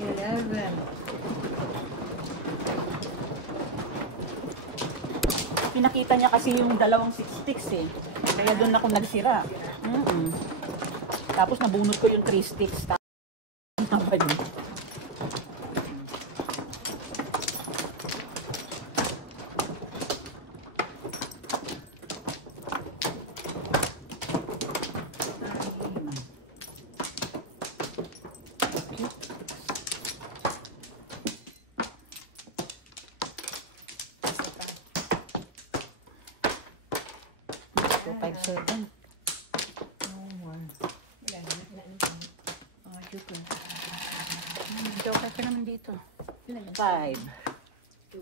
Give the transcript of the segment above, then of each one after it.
11. Pinakita niya kasi yung dalawang 6 sticks eh. Kaya doon ako nagsira. Tapos nabunot ko yung 3 sticks. Tama ba yun? Joker ka naman dito. 5. 2.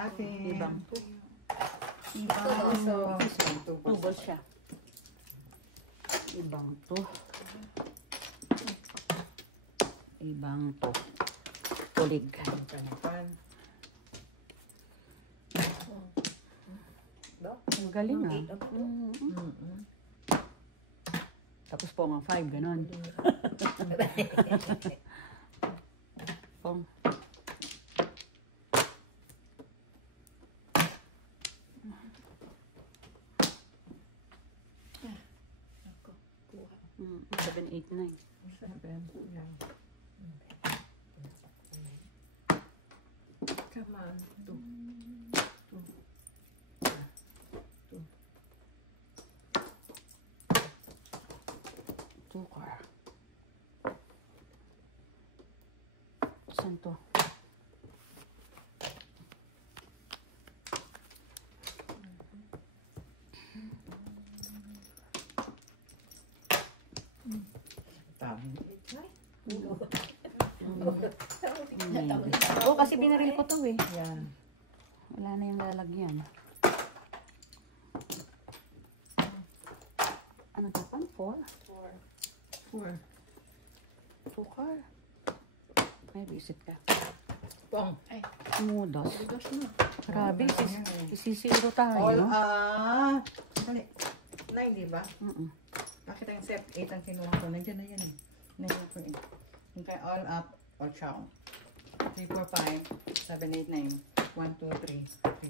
Ate. Ibang. Ibang. Tubol siya. Ibang to. Ibang to. Tulig. Ang galing ah. Tapos po nga 5, ganon. Pong. Mm, 7, 8, 9. 7. Come on. 2. 2 car. Saan to? Oh, kasi binaril ko to eh. Yan. Wala na yung lalagyan. Ano tapan? 4? 4. 2 car. May visit ka. Pong. Mudos. Budos na. Grabe, isisiro tayo. Dali. 9, di ba? Bakit ang set 8 ang sinuha ko? Nandiyan na yan eh. Nandiyan ko eh. Yung kaya all up, all chow. 3, 4, 5, 7, 8, 9. 1, 2, 3,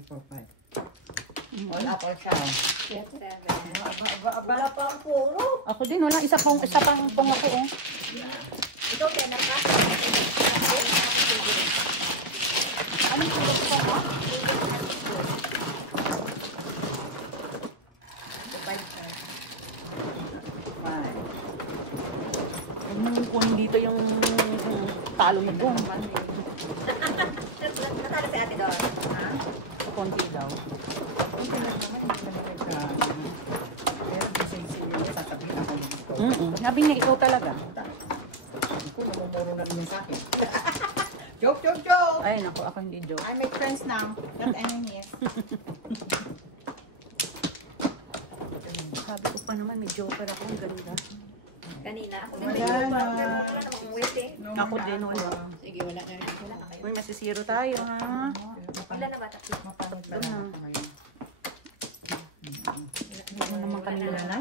4, 5. All up, all chow. 7. Wala pa ang puro. Ako din, wala. Isa pang pong ako. Oh. Ikaw kaya naka? Anong tulog ko ha? Kunin dito yung talo na doon. Natalo si ate doon. Konti daw. Konti lang naman. Kaya kasi yung sasabihin ako dito. Sabi niya, ikaw talaga. Ako, namumuro na naman sa akin. Joke, joke, joke! Ay, naku, ako hindi joke. I make friends now. Not enemies. Sabi ko pa naman, may joker ako. Ang ganda. Kanina ako. Wala na. Wala namang wait eh. Ako din, wala. Sige, wala na rin. Wala na kayo. Uy, masisiro tayo, ha? Ilan na ba? Tatlo. Mapangit na lang ako ngayon. Huwag naman kami Wala na?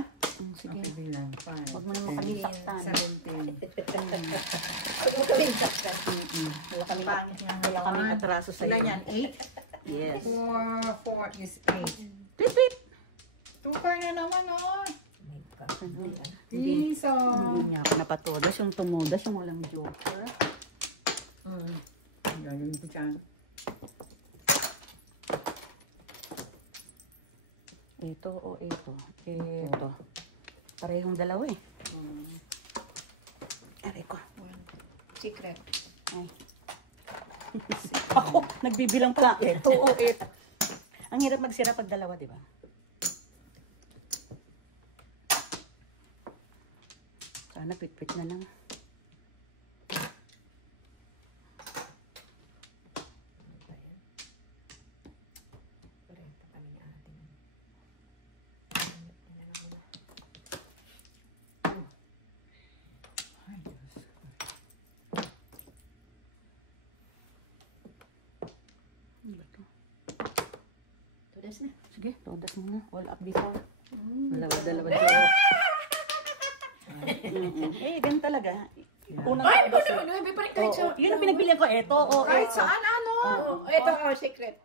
Sige. Okay, bilang. Huwag mo naman kami saktan. 17. Huwag kaming saktan. Wala kami Pangit nga wala kami ngayon. atraso sa Ilan iyo. yan? 8? Yes. 4 is 8. Pip, pip. 2 car na naman, oh. Hindi Piso. niya ako napatodas. Yung tumudas, yung walang joker. Gagawin ko dyan. Ito o ito. Ito. Parehong dalawa eh. Aray ko. Secret. Ay. Ako, nagbibilang pala. 2 o 8. Ang hirap magsira pag dalawa, di ba? Sana pit-pit na lang. Tudas na. Sige, todas muna. All up before. Dalawa. Eh, ganun talaga. Unang Ay, dos. ano, pa rin kahit sa... Yun ang pinagbilihan ko. Ito, o Kahit ito. saan, ano? Ito, secret.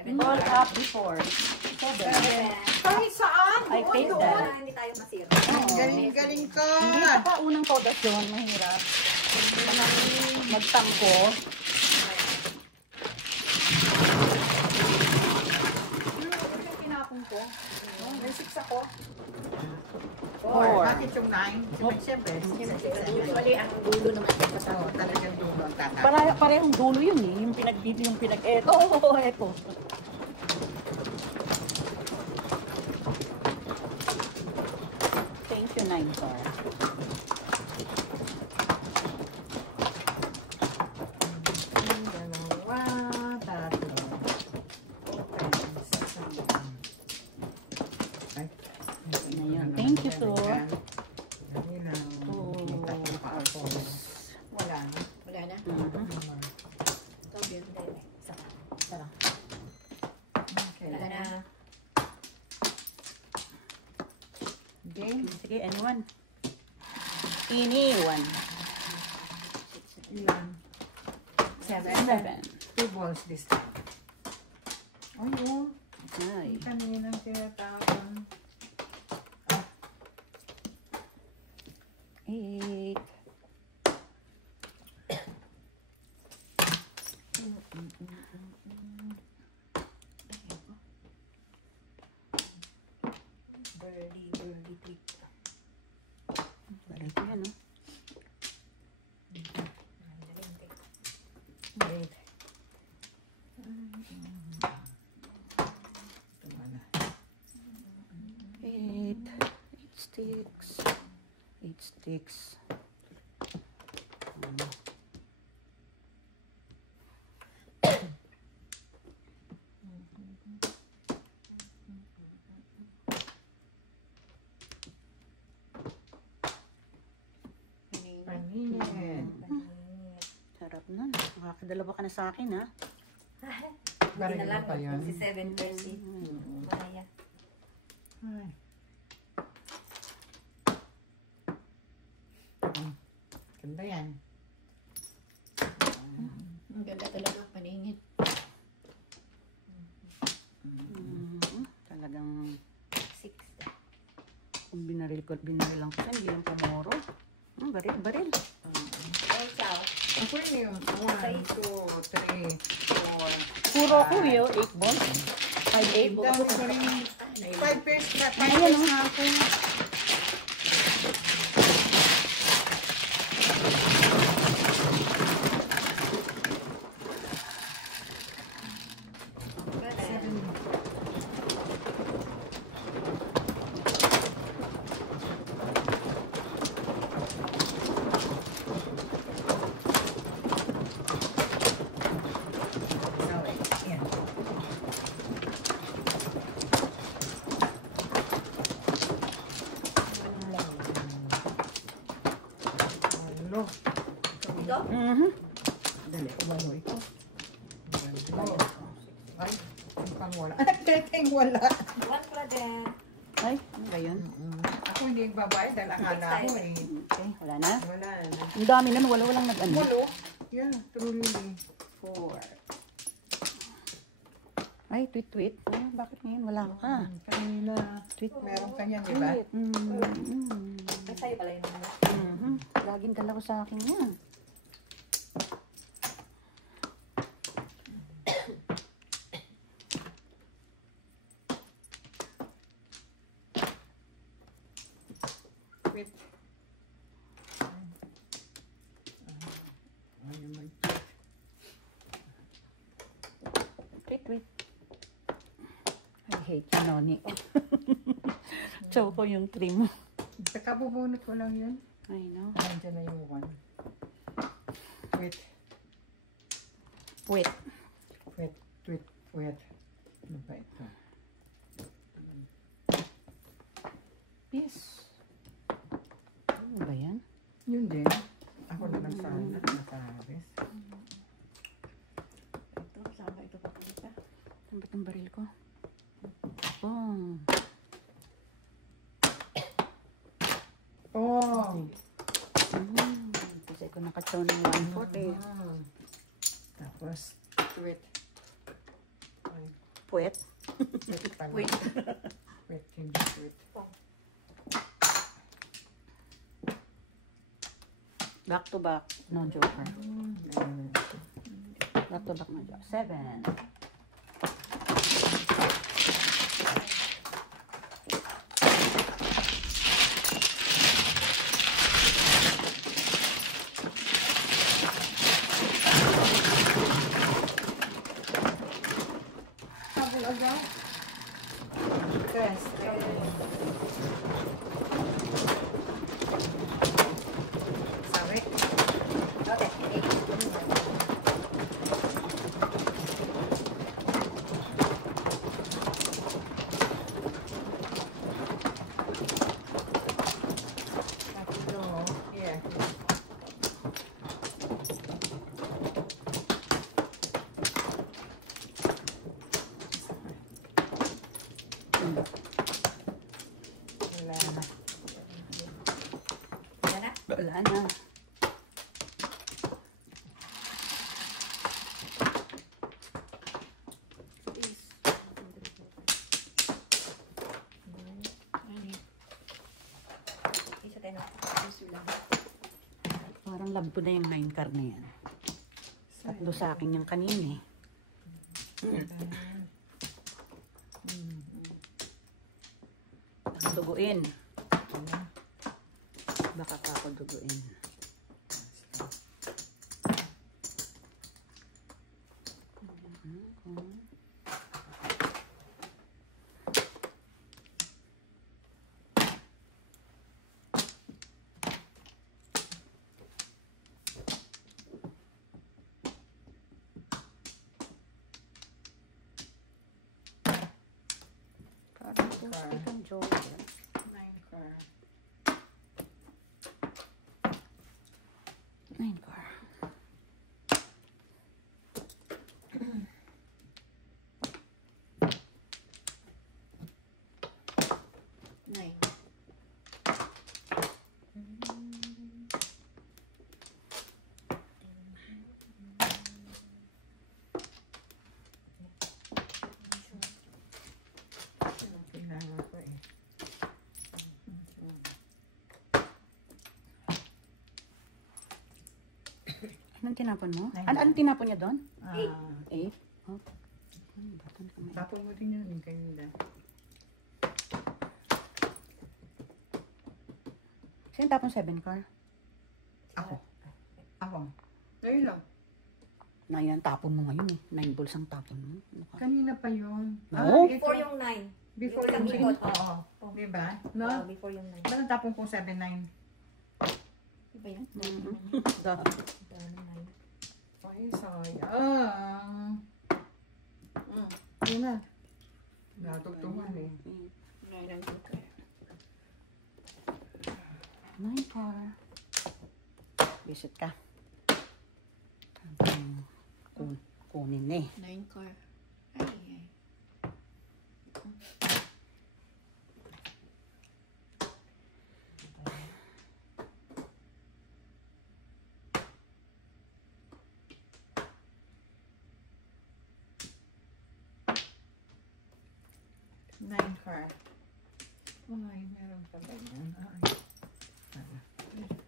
All up before. Seven. Kahit saan. I doon, paid doon. that. Hindi tayo masira. Galing ko. Hindi pa unang todas yun. Mahirap. Magtampo. Pinapong ko. May 6 ako. Four. Bakit yung 9? Siyempre, Usually, ang dulo naman yung Oo, talagang dulo ang tata. Parehong dulo yun eh. Yung pinag-video, yung pinag-eto. Oo, eto. Thank you, 9 star. Dalawa, tatlo. Ay, Ayun. Thank you, sir. Dali lang. Oh. May pa ako. Wala na. Wala na. Ito, yun. Isa. Okay. Wala na. Game. Sige, anyone. Anyone. Ilan? 7. 2 balls this time. Oh, yun. Ay. Kaninang tinatawag. 8. Birdie, trick. Baril ko yan, no? Wait. Eight sticks. 8 sticks. Paningin. Sarap nun. Nakakadalawa ka na sa akin, ha? Baril Hindi na lang. pa yun. Si 7:30. Maya. Ay. Ganda yan. Ang ganda talaga. Paningin. Talagang 6. kung binaril lang ko. Hindi lang pumoro. Baril. Ay, ciao. Ako yun yung 1, 2, 3, 4. Puro ko yun. 8 balls. 5, 8 balls. Dami ko rin. 5 pairs na. 5 Ayan, pairs oh. na ako. Ano? Ito? Dali, umano ito. Ay, mukhang wala. Ang wala. 1 Claudette. Ay, ano ba yun? Ako hindi nagbabayad dahil akala ko eh. Okay, wala na. Wala na. Ang dami na, walang nag-ano. Walo? Yeah, truly. 4. Ay, tweet. Ay, bakit ngayon? Wala ka. Kanina, Tweet. meron ka niyan, di ba? Ay, sa'yo pala yun. Laging dala ko sa akin yan. Wait. Ay, naman. Tweet. I hate you, Noni. Choco yung trim. Saka bubunot ko lang yun. I know. Nandiyan na yung 1. Wait. Wait. Ano ba ito? Yes. Ano ba yan? Yun din. Ako na lang sana. Nakaharis. Ito, sama ito pa kita. Ano ba itong baril ko? Boom. Oh! Kasi ko Nakaka-chow ng 140. Tapos, wait. Puwet. Wait. Wait, hindi wait. Back to back. No joker. Back to back, no joker. 7. Sabon agad. Yes. Sabi. Okay. Here. Wala na. Yan na. Wala na. Isa tayo na. Isa lang. Parang love ko na yung 9 car na yan. Tatlo sa akin yung kanina eh. Duguin. Baka pa ako duguin. Parang gusto itong joker. 9 car. 9 car. Nine. Kailangan ko eh. Anong tinapon mo? Nine. Anong tinapon niya doon? 8. 8? Oh. Baton kamay. Tapon mo din yun. Yung kanina. Sino tapon 7 car? Ako. Ako. Ngayon lang. Na yan, tapon mo ngayon eh. 9 balls ang tapon mo. Ano ka? Kanina pa yun. No? ito. Before yung 9. Before Yung yung ikot. Oo. Diba? No? Before yung 9. Ba't ang tapon ko 7-9? Diba yun? Da. Ay, sayang. Yun na. Natugtungan eh. 9 car. Visit ka. Kunin eh. 9 car. Ay. Nine car. Ay, meron pa ba yan? Ay.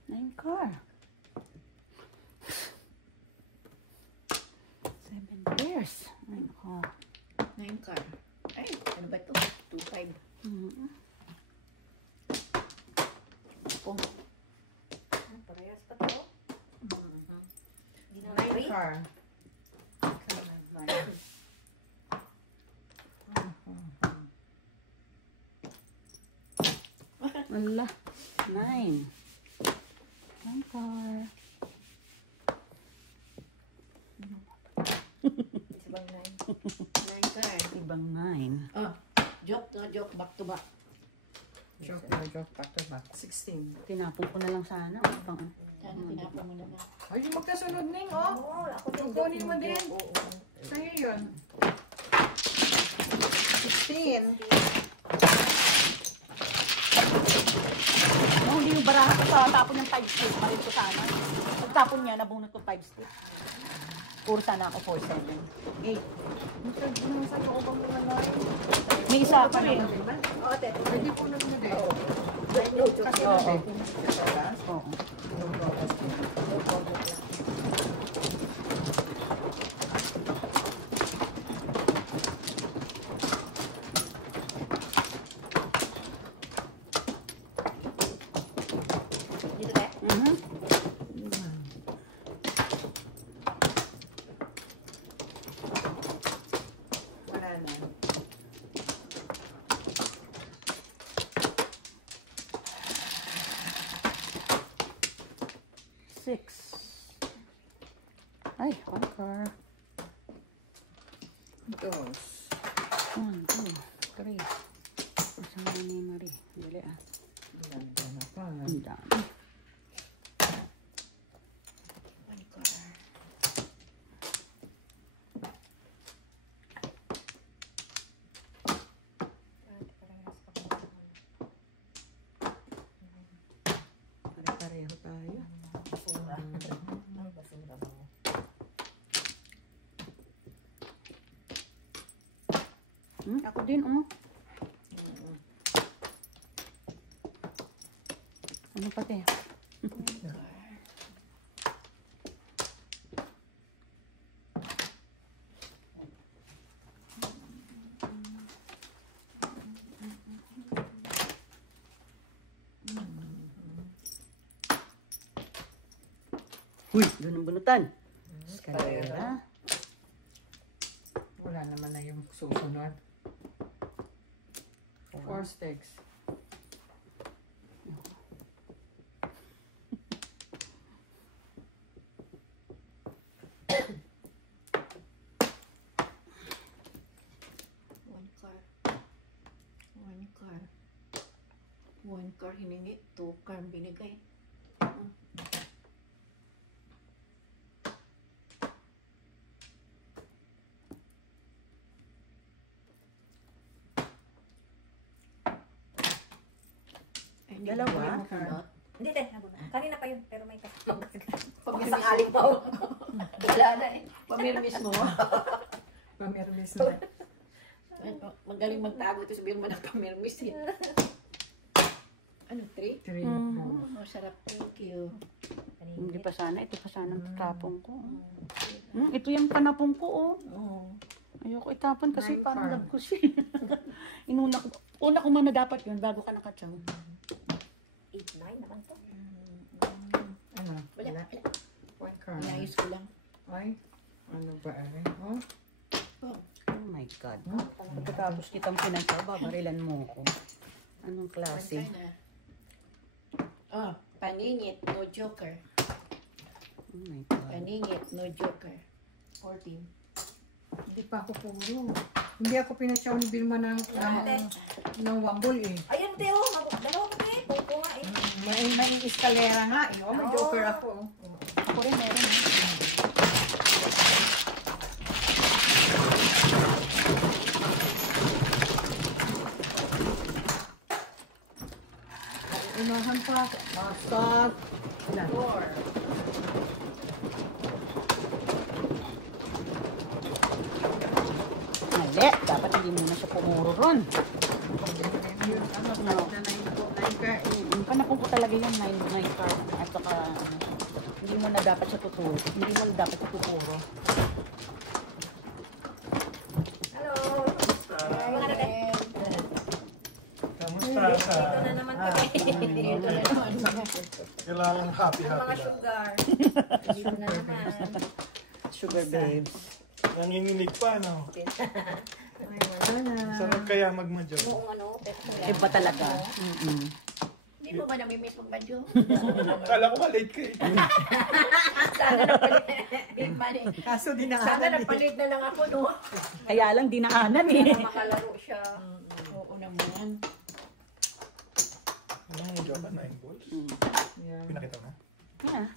9 car. 7 pairs. 9 car. 9 car. Ay, ano ba ito? 2-5. Oh. Parehas pa to. Hindi na Nine car. Wala. 9. 9 car. Ibang 9. 9 car. Ibang 9. Oh, joke to joke. Back to back. Joke, back to back. 16. Tinapon ko na lang sana. Pang, Sana tinapon mo na na. Ay, yung magkasunod ning, oh. Oo, ako din. Kukunin mo din. Oo. Sa'yo yun. 16. oh, hindi yung baraha ko sa tapon ng 5 sticks. Marin ko sana. Pagtapon niya, nabunot ko 5 sticks. Puro sana ako 4, 7, 8. Saan ko bang mga line? May isa pa rin. Oo, te. Pwede po na din. Oo. Kasi Oo. na din. Oo. Dito, te. Mhm. Wala na. Six. Ay, one car. Dos. 1, 2, 3. Kasama ni Marie. Dali ah. Ganda na pa. Ang dami. One car. Pare-pareho tayo. Basura. Ang basura mo. Ako din, oh. Ano pati? Uy, doon ang bunutan. Escalera. Wala naman na yung susunod. 4 sticks. One car. One car. One car hiningi. 2 car binigay. Ay, hindi Dalawa? ko yung mapunot. Hindi, te. Kanina pa yun, pero may kasama. Pag Isang aling pa. Wala na eh. Pamirmis mo. Pamirmis na. Magaling magtago. Ito sabihin mo na pamirmis eh. Ano, 3? 3. Oh, sarap. Thank you. Hindi pa sana. Ito pa sana ang tatapon ko. Ito yung panapon ko, oh. Oo. Ayoko itapon kasi Nine parang car. love ko siya. Una ko man na dapat yun bago ka nakatsaw. 8, 9 naman to. Ano? Wala. Wala. Wala. 1 car. Inayos ko lang. Ay. Ano ba? Ay. Oh. Oh. Oh my God. Pagkatapos kitang pinatsaw, babarilan mo ko. Anong klase? Pantay na. Oh, paningit, no joker. Oh my God. Paningit, no joker. 14. Hindi pa ako puro. Hindi ako pinatsaw ni Vilma ng wambol eh. Ayun, te, oh. Dalawa pa, te. Pungko nga, eh. May eskalera nga eh. Oh, may Oo. joker ako. Ako rin meron. Unahan pa. Stop. Ilan? 4. Mali. Dapat hindi muna siya pumuro ron. Ano, na 9 car. Yung panapon ko talaga yung 9 card. At saka, hindi mo na dapat siya tuturo. Hindi mo na dapat siya tuturo. Hello. Mga na, te. Kamusta ka? Ito na naman to, te. Ito na naman. Kailangan happy Ang mga lang. sugar. Dito na naman. Sugar babes. Nanginginig pa, no? Ay, wala na. Sarap kaya magmadyo. Noong ano, Iba talaga. hindi mo ba namimiss magbadyo? Kala ko malate ka eh. Sana napalit. Big money. Kaso di Sana na napalit na lang ako, no? Kaya lang dinaanan eh. Makalaro siya. Oo naman. Ano yung joke? 9 balls? Yeah. Pinakita mo na? Yeah.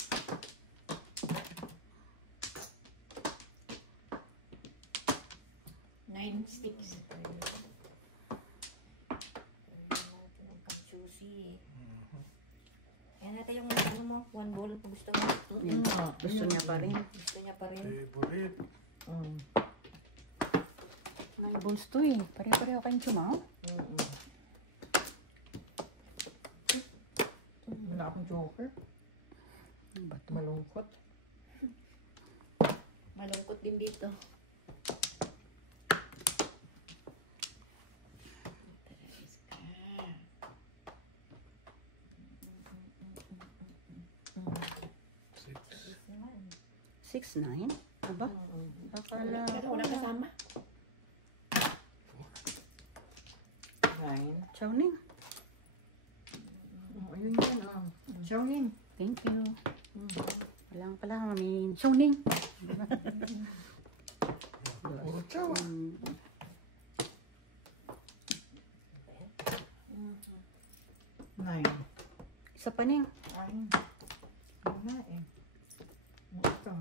Nine sticks. Juicy. mo. 1 bowl. Kung gusto mo. Yan. Gusto niya pa rin. Gusto niya pa rin. Favorite. 9 bowls to eh. Pare-pareho kayong tsumaw. Wala akong joker. Ano ba to? Malungkot. Malungkot din dito. Six. 6-9? Aba? Akala Pero wala kasama. 9. Chowning. Ayun yan, Xiaoning. Thank you. Walang pala kami. Chowning. Puro tsawa. Nine. Isa pa niya. Ay. Ano na eh. Ito.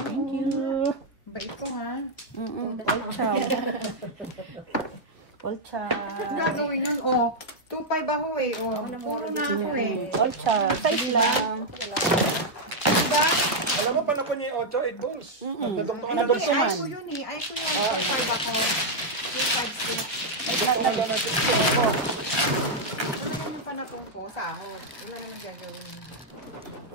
Thank you. Bait ko ha. All chow. All chow. Ang gagawin nun, 2.5 ako eh. Puro na ako eh. All chow. Size lang. Diba? Alam mo, panapon niya yung 8 balls. Nagdugtungan na Nagdugtungan. doon. Ay ko yun eh. Ay ko yun. 2.5 ako. 2.5 sila. Nagdugtungan na natin siya. Ano yung panapong ko sa ako? Wala naman gagawin.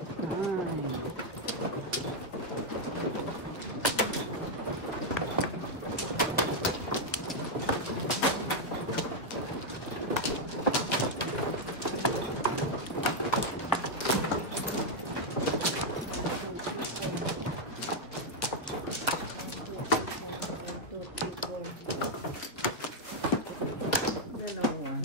Dalawa.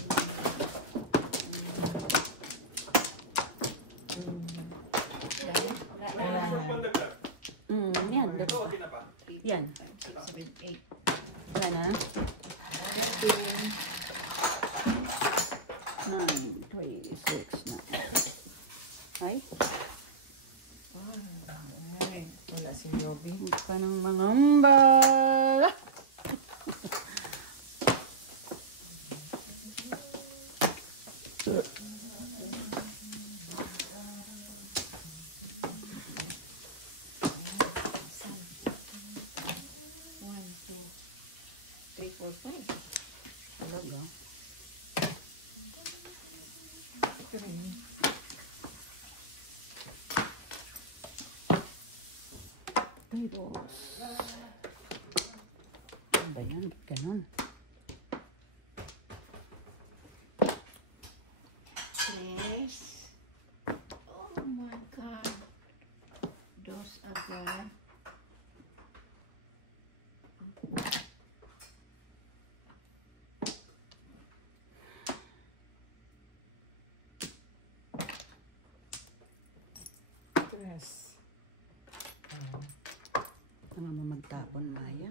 Yan. Yan. 7, 8. Yan ha. 9, 3, 6, 9. Ay, Ay, wala si Yobi. hindi pa ng mangamba. Talaga. Tapos, ano ba yan? Ganon. Tres. Oh my God. Dos agad. Tres. Ano mo magtapon, Maya?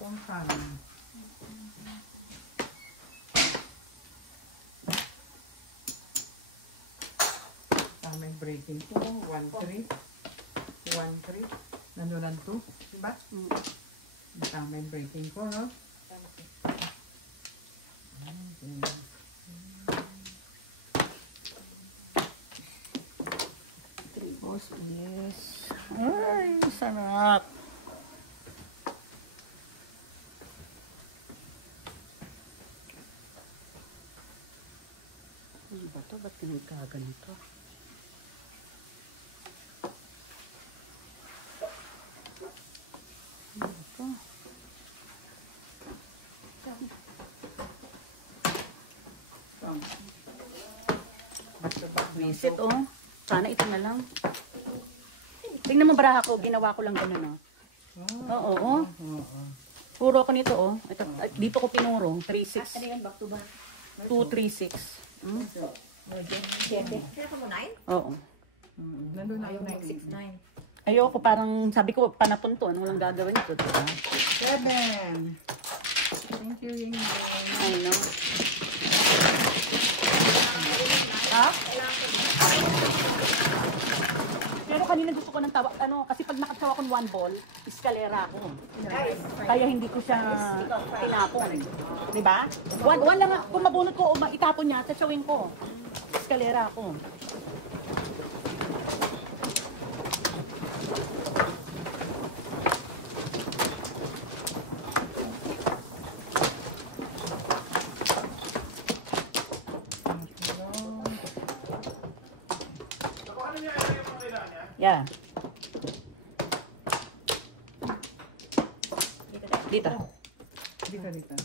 Pangkang. May breaking ko. 1-3. 1-3. Nandun ang 2. Diba? May breaking ko, no? Okay. Tapos, yes. Ay, sarap. Ano ba to? Ba't ganito? Ano ba to? Visit, oh. Sana ito na lang. Tingnan mo baraha ko, ginawa ko lang ganun, oh. Oo, oh. Puro ko nito, oh. Ito, dito ko pinuro, 3-6. Ano yan? Back to back. 2-3-6. Hmm? 7. Kaya ka mo 9? Oo. Nandun na Ayaw yung mag 6, 9. Ayoko, parang sabi ko, panapon to. Ano walang gagawin ito, diba? 7. Thank you, Ying. Ay, no. ha? Pero kanina gusto ko ng tawa, kasi pag nakatawa ko ng 1 ball, iskalera ako. Kaya hindi ko siya tinapon. Diba? One lang, kung mabunot ko o itapon niya, sasyawin ko. Iskalera ako. Yeah. Dito. Dito.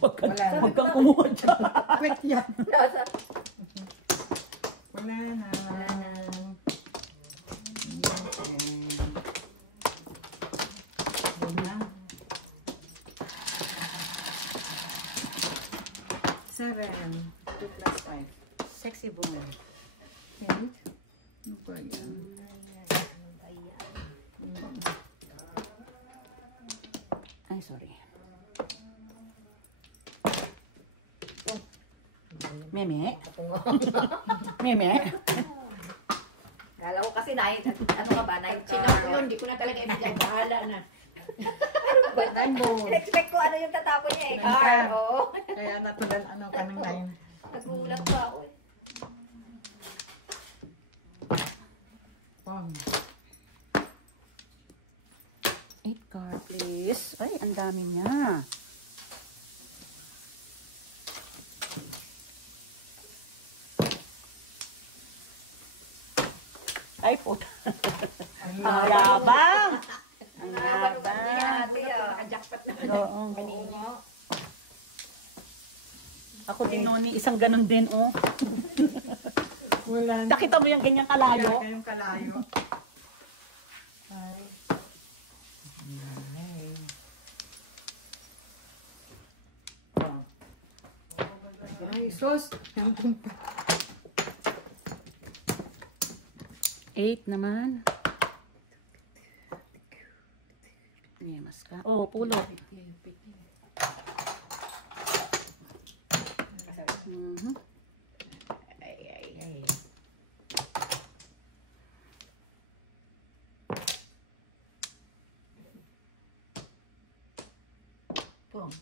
Huwag Wala na. kang kumuha dyan. Wait, yan. Wala na. Yun na. 7. 2 plus 5. Sexy woman. 8. Ano ba yan? Ay, sorry. Meme? Meme? Kala ko kasi ano ka ba? Sinaw ko yun, hindi ko na talaga ibigay. Bahala na. In-expect ko ano yung tatapon niya eh. Car, oo. Kaya natural ka ng 9. Nagulat pa ako eh. Pong. 8 card, please. Ay, ang dami niya. Ay, puta. Ang yabang! Ang yabang! Jackpot na. Oo. Ako din, Noni, isang ganun din, oh. Wala na. Nakita mo yung ganyang kalayo? Kayong kalayo. Ay, sus. 8 naman. Mas ka. Oh, pulo. Mhm. Pong.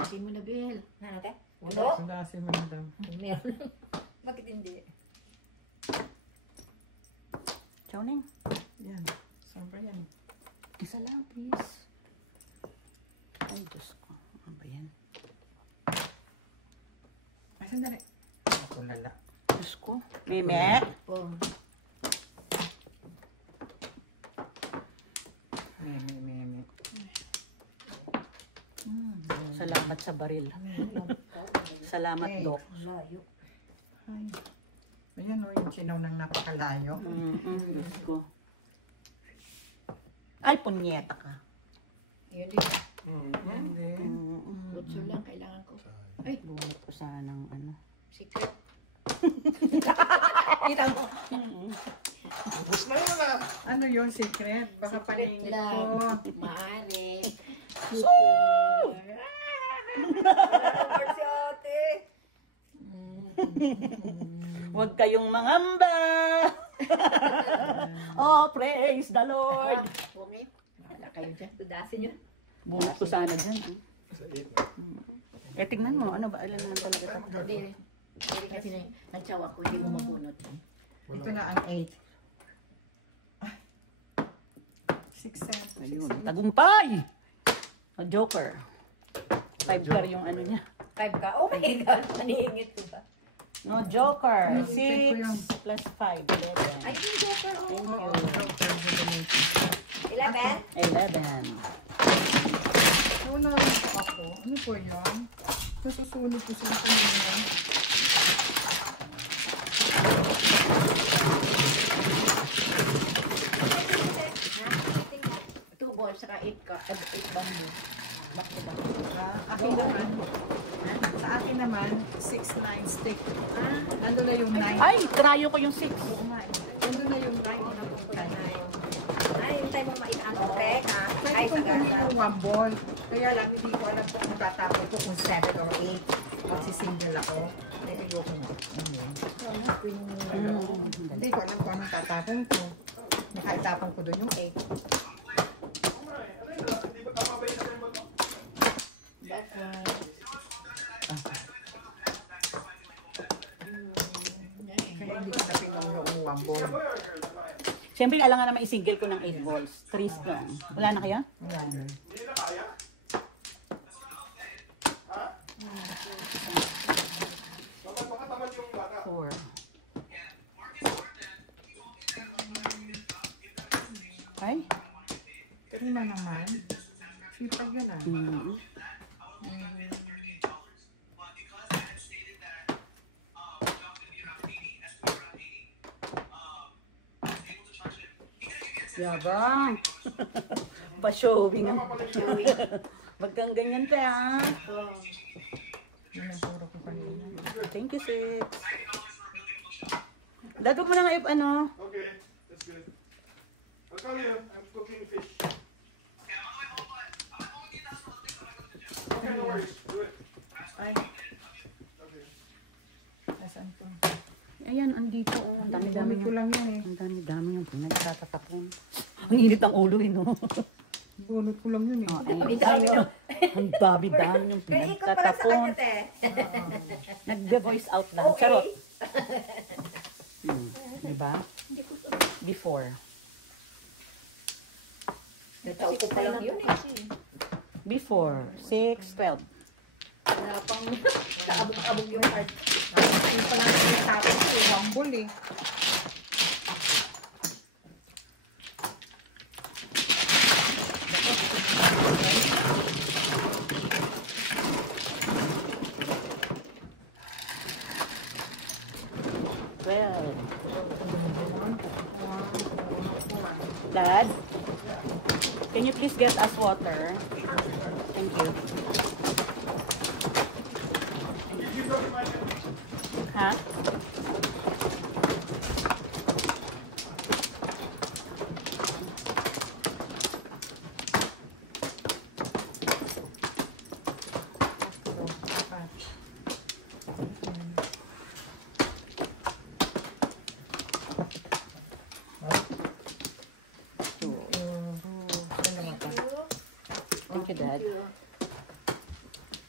Asin mo na, Bill. Ano te? Wala. Sundasin mo na daw. Meron. Bakit hindi? Chowning. Yan. Siyempre yan. Isa lang, please. Ay, Diyos ko. Ano ba yan? Ay, sandali. Ako lala. Diyos ko. Meme. Pong. Meme. Salamat sa baril. Salamat, Okay. Dok. Layo. Ay. Ayan o, yung sinaw ng napakalayo. Diyos ko. Ay, punyeta ka. Yun din. Hindi. Lutso lang, kailangan ko. Bunot ko sana ng ano. Secret. Kita mo. Tapos na yun ah. Ano yun, secret? Baka paninit ko. Maaari. Lord si ate. Huwag kayong mangamba. Oh, praise the Lord. Pongit. Wala kayo dyan. Tudasin yun. Bunot ko sana dyan. Sa 8 na. Tingnan mo. Ano ba? Alam naman talaga ito. Hindi. Hindi kasi nagsawa ko, hindi mo mabunot. Ito na ang 8. 6, 7. Ayun. Tagumpay! O, Joker. 5 car yung ano niya. 5 ka? Oh my God. Nanihingit ko ba? No, Joker. Pwede ko yun. 6 plus 5. 11. Ay, yung joker. Oh. Oo, joker. 11? 11. Wala rin ako. Ano po yan? Nasusunod ko sa kanina. Two balls, saka 8 bamboo. Back to back. Akin naman. Sa akin naman, 6, 9 stick. Nandun na yung 9. Ay, krayo ko yung 6. Nandun na yung 9. Ang napunta 9. Ay, yung tayo mong mainano. Correct, ha? Ay, Pwede kong sagasa. kunin yung 1 ball. Kaya lang, hindi ko alam kung tatapon ko kung 7 or 8. Magsisingle ako. Eh, ayoko nga. Hindi ko alam kung anong tatapon ko. Nakaitapon ko doon yung 8. Kaya hindi ko tapin yung 1 ball. Siyempre, alangan naman i-single ko ng 8 balls. 3 lang. Wala na kaya? Wala na. Four. Ay? Lima naman. Sipag yun ah. Mm. Yabang. Pa-showing ang Wag kang ganyan pa, ha? Yun ang puro ko kanina. Thank you, sis. Dadog mo na nga, ano? Okay, that's good. I'll call you. I'm cooking fish. Okay, no worries. Do it. Ay, Okay. nasaan ko? Ayan, andito. Oh. Ang dami-dami Dami ko niya. lang yan eh. Ang dami-dami yung pinagtatatapon. Ang init ang ulo, eh, no? Bunot ko lang yun eh. Oh, ayun. Ang dami-dami yung Kaya ikot pala sa pinagtatapon. kanya, te. Nagbe-voice out lang. Okay. Charot. Diba? Before. Nataw ko pa lang yun eh. Before. 6, 12. Wala pang kaabog-abog yung heart. Yung pa lang tinatapon ko eh. 1 ball eh. Dad, can you please get us water? Thank you. Ha? Thank you, Dad.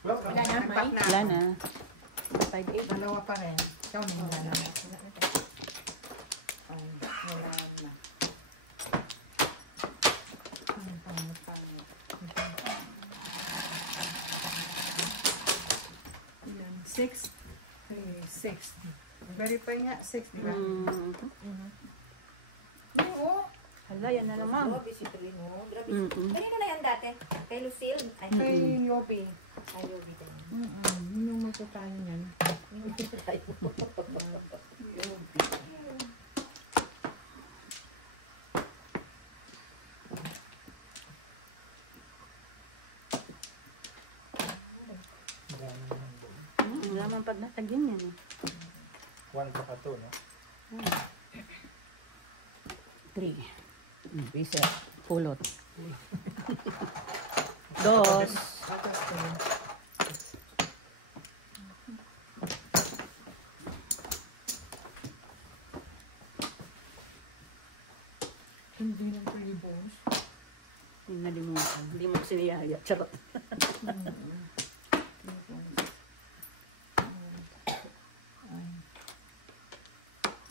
Wala na, may? Wala na. 5-8. Dalawa pa rin. Ikaw na wala na. Ay, wala na. Pangit. 6. 6. Verify nga, 6, di ba? Oo. Hala, yan na naman. Grabe si Trino. Grabe si... Mm-mm. Kanino na yan dati? Kay Lucille? Ay, Kay Yobi. ayaw bita. Yun yung magkakaano niyan. Wala man pag natagyan yan. 1 pa ka to, no? 3. Isa. Pulot. 2. Hindi lang pretty bones. Yung nalimutan. Hindi mo siniyaya. Charot.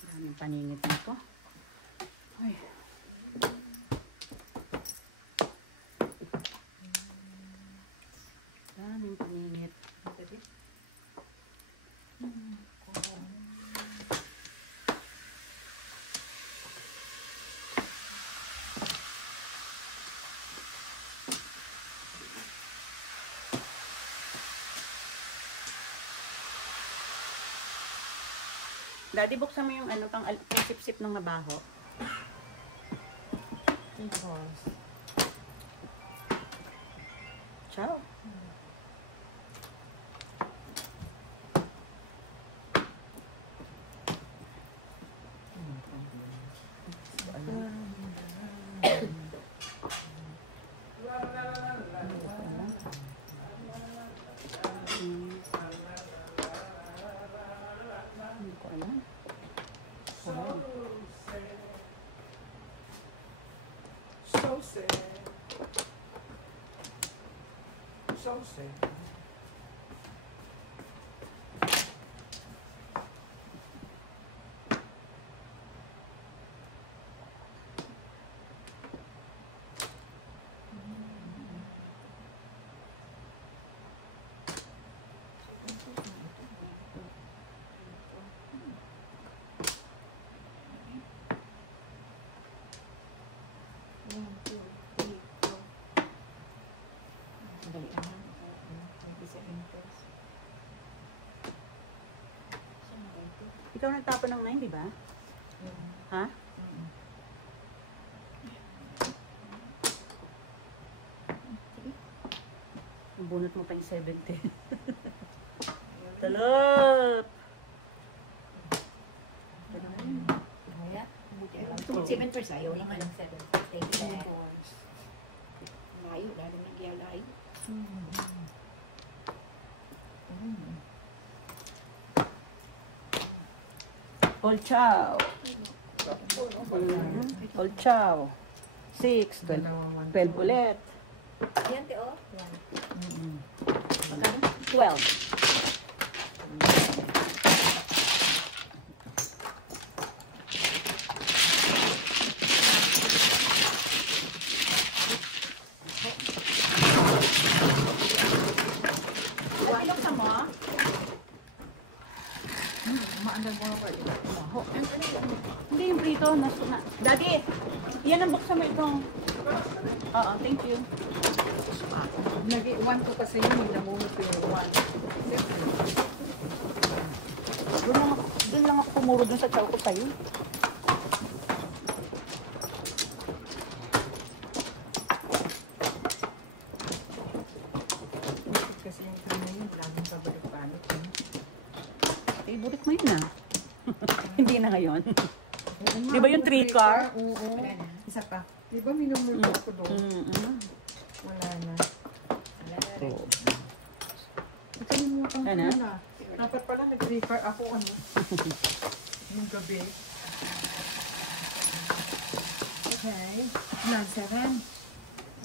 Daming paningit nito. Ay. Daming paningit. Daddy, buksan mo yung ano, pang sip-sip ng mabaho. Ciao. sauce eh. Ikaw nagtapon ng 9, di ba? Ha? Bunot mo pa yung 70. Talot! Seven per sayo lang alam 7. Layo, lalo nagyalayo. Old chow. Old chow. 6, 12. 12 ulit. Yan, te, oh. 12. Pinuksan mo? Maandang mo ako. Hindi yung prito. Daddy, yan ang buksan mo itong. Oo, thank you. Nag-1 ko kasi yun, namunod ko yung 1. Doon lang ako pumuro dun sa chow ko sa'yo. Kasi yung time na yun, laging pabalik-balik. Favorite mo yun ah. Hindi na ngayon. Di ba yung 3 car? Oo. Isa pa. Di ba minumulto ko doon? Wala na. Oh. Nakalimutan ko Ano? na. Dapat pala nag-3 car ako ano. Yung gabi. Okay. Plus 7.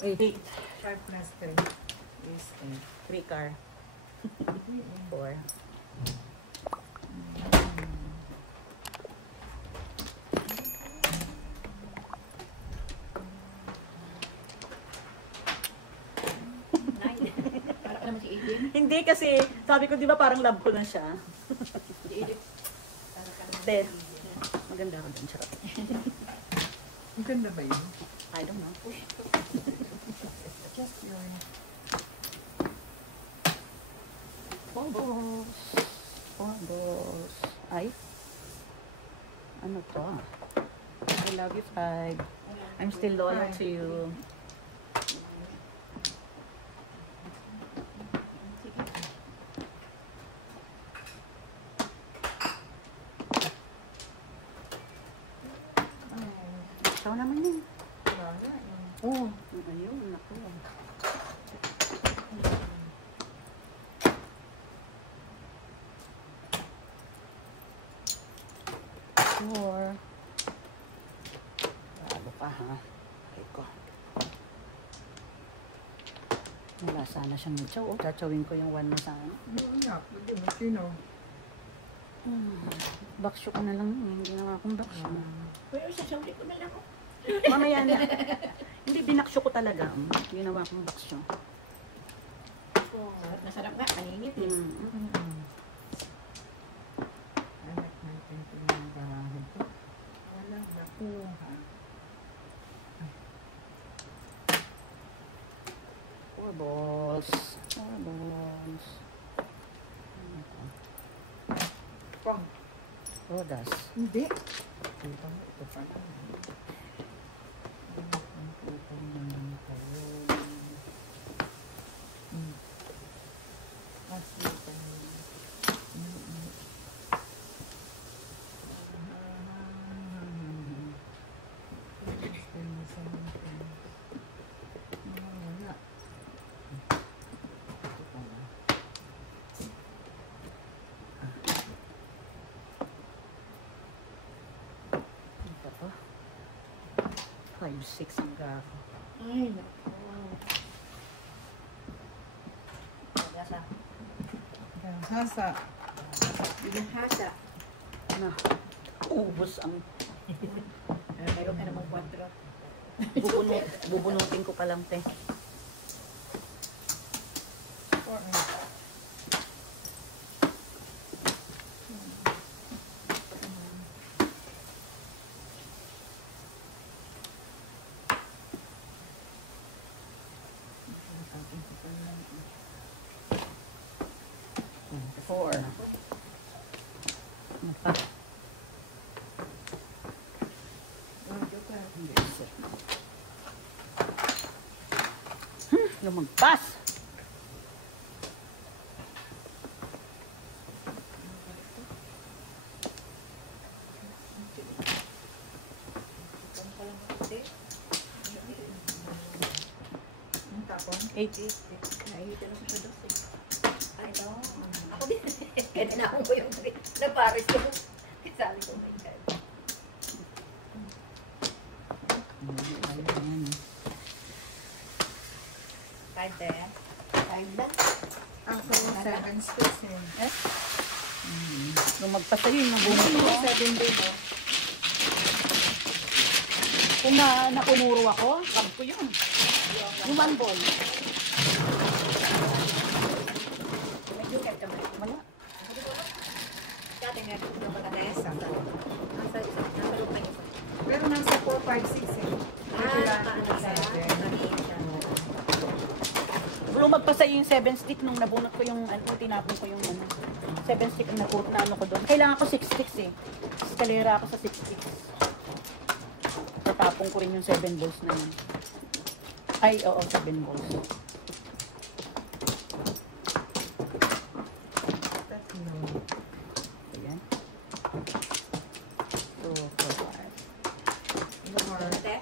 8. 5 plus 3 is 3 car. 4. Para ka naman si Aiden. Hindi kasi, sabi ko di ba parang love ko na siya. Si Aiden. Para ka naman si Then, Aiden. maganda ako dun, charot. Ang ganda ba yun? I don't know. Just yun. Bubbles. Bubbles. Ay? Ano to? I love you, 5. I'm still loyal to you. Ikaw naman yun. Wala na. Oh. Ayun, naku. 4. Lalo pa ha. Ay ko. Wala sana siyang chow. Oh, chachawin ko yung 1 na sana. Yung nga, pwede mo, sino? Baksyo ko na lang yun. Hindi na akong baksyo. Pero sasauli ko na lang ako. Mamaya na. Hindi, binaksyo ko talaga. Ginawa kong baksyo. Sarap na sarap nga. Kaningit eh. Anak natin pinagbahan ko. Wala nakuha. 4 balls. 4 balls. Pang. Rodas. Hindi. Ito mo, ito pa lang. Ito naman tayo. Mas ito. Wala. Ito pa. 5, 6 ang gako. Ay, naku. Binahasa. Hasa. Binahasa. Na, ubos ang Mayroon ka namang 4. bubunutin ko pa lang, te. 4. Four. Ano pa? Lumagpas. Ang tapon. 80. Naiitin ako sa 12. Ay, ito. Ako din. Kaya tinakong ko yung naparis ko. Sabi ko, my God. Ayan. Five there. Five lang. Ang sa 7 sticks eh. Lumagpas na yun. Nabunot ko. 7 din oh. Kung nakunuro ako, pag ko yun. Yung 1 ball. Medyo kahit ka ba? Wala. Dati nga, yung patanes. Nasa loob pa isa. Pero nasa 4, 5, 6 eh. Nasa 7. Lumagpas sa yung 7 stick nung nabunot ko yung, tinapon ko yung 7 stick na ko doon. Kailangan ko 6 sticks eh. Eskalera ako sa 6 sticks. Tatapon ko rin yung 7 balls na yun. Ay, oo, 7 balls. Ayan. 2, 4, 5. Ate?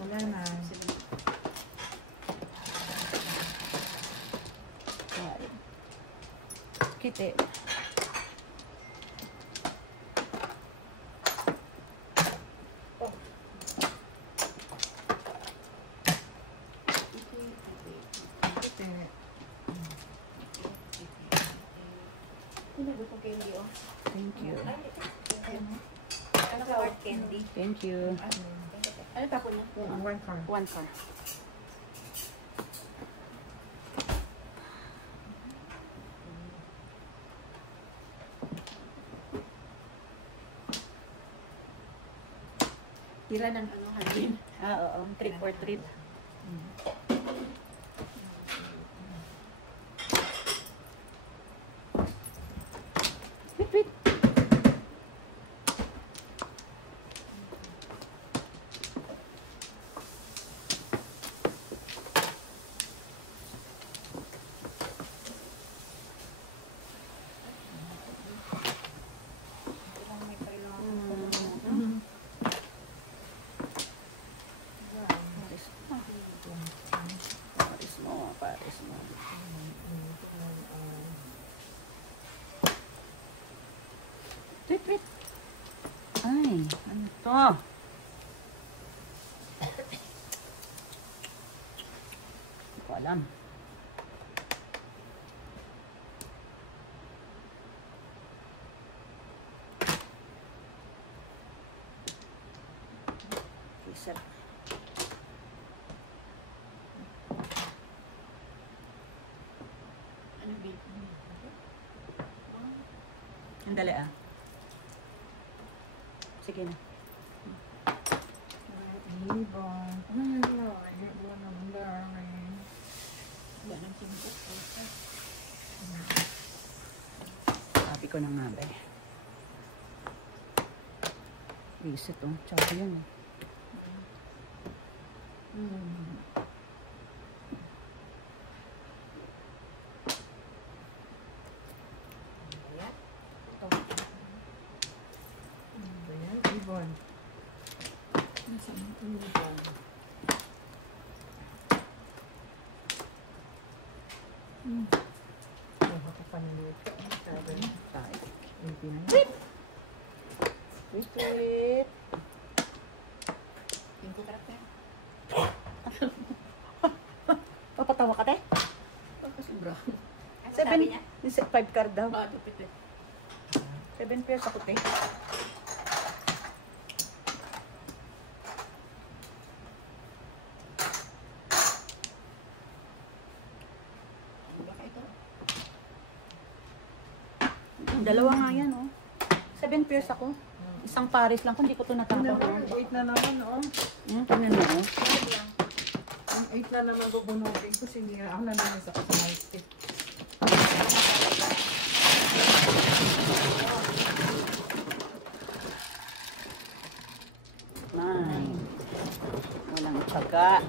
Wala na. 5. Kite. Sinagot ko candy, oh. Thank you. Ano ka, word candy? Thank you. Ano tapon niya? 1 card. 1 car. Tira ng ano, hardin. Oo. Trick or treat. Wait, wait. Paris mo, Paris mo. Wait, wait. Ay, ano to? Hindi ko alam. Isa. Ano, babe? Andali ah. Sige na. Ibon. Ibon naman darling. Wala nang timbok. Sabi ko na nga ba eh. Visit oh. Tsaka yun eh. Ayan, ibon. Nasaan ang ibon? Nakakapanluto. Sabi. Tayo. Hindi na. Wait, wait. Tingko karakter. Natawa ka, te? Sobra. Ano sabi niya? 5 card daw. Ah, dupit eh. 7 pairs ako, te. Baka ito. Dalawa nga yan, oh. 7 pairs ako. Isang pares lang kung hindi ko ito natapos. 8 na naman, oh. Tingnan mo, oh. Ang 8 na naman bubunutin ko. Sige, ako na naman sa my stick. Ay, walang tsaga.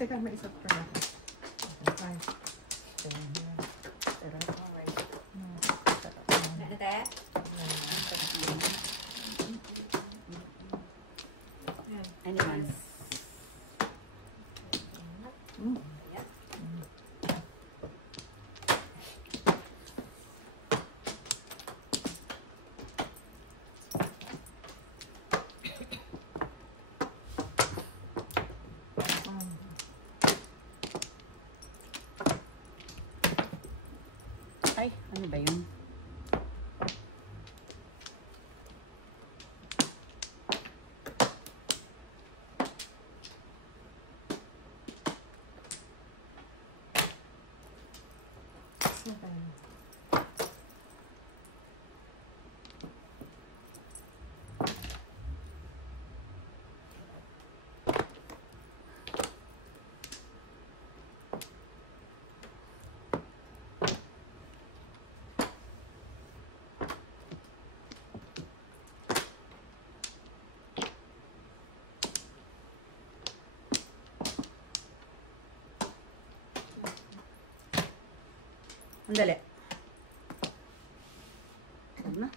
Teka, may isa pa na. Five. Ano tayo? Anyone? Ay, ano ba yun? Andali. Huwag na.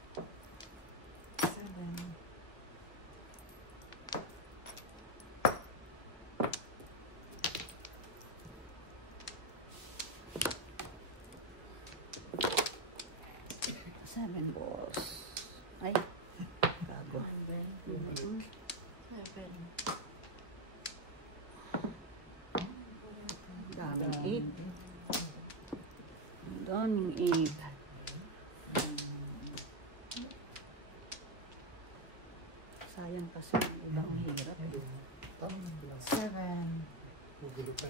Seven balls. Ay. Gago. Daming 8. Daming 8. Sayang kasi ibang hirap. 7. Magulo pa.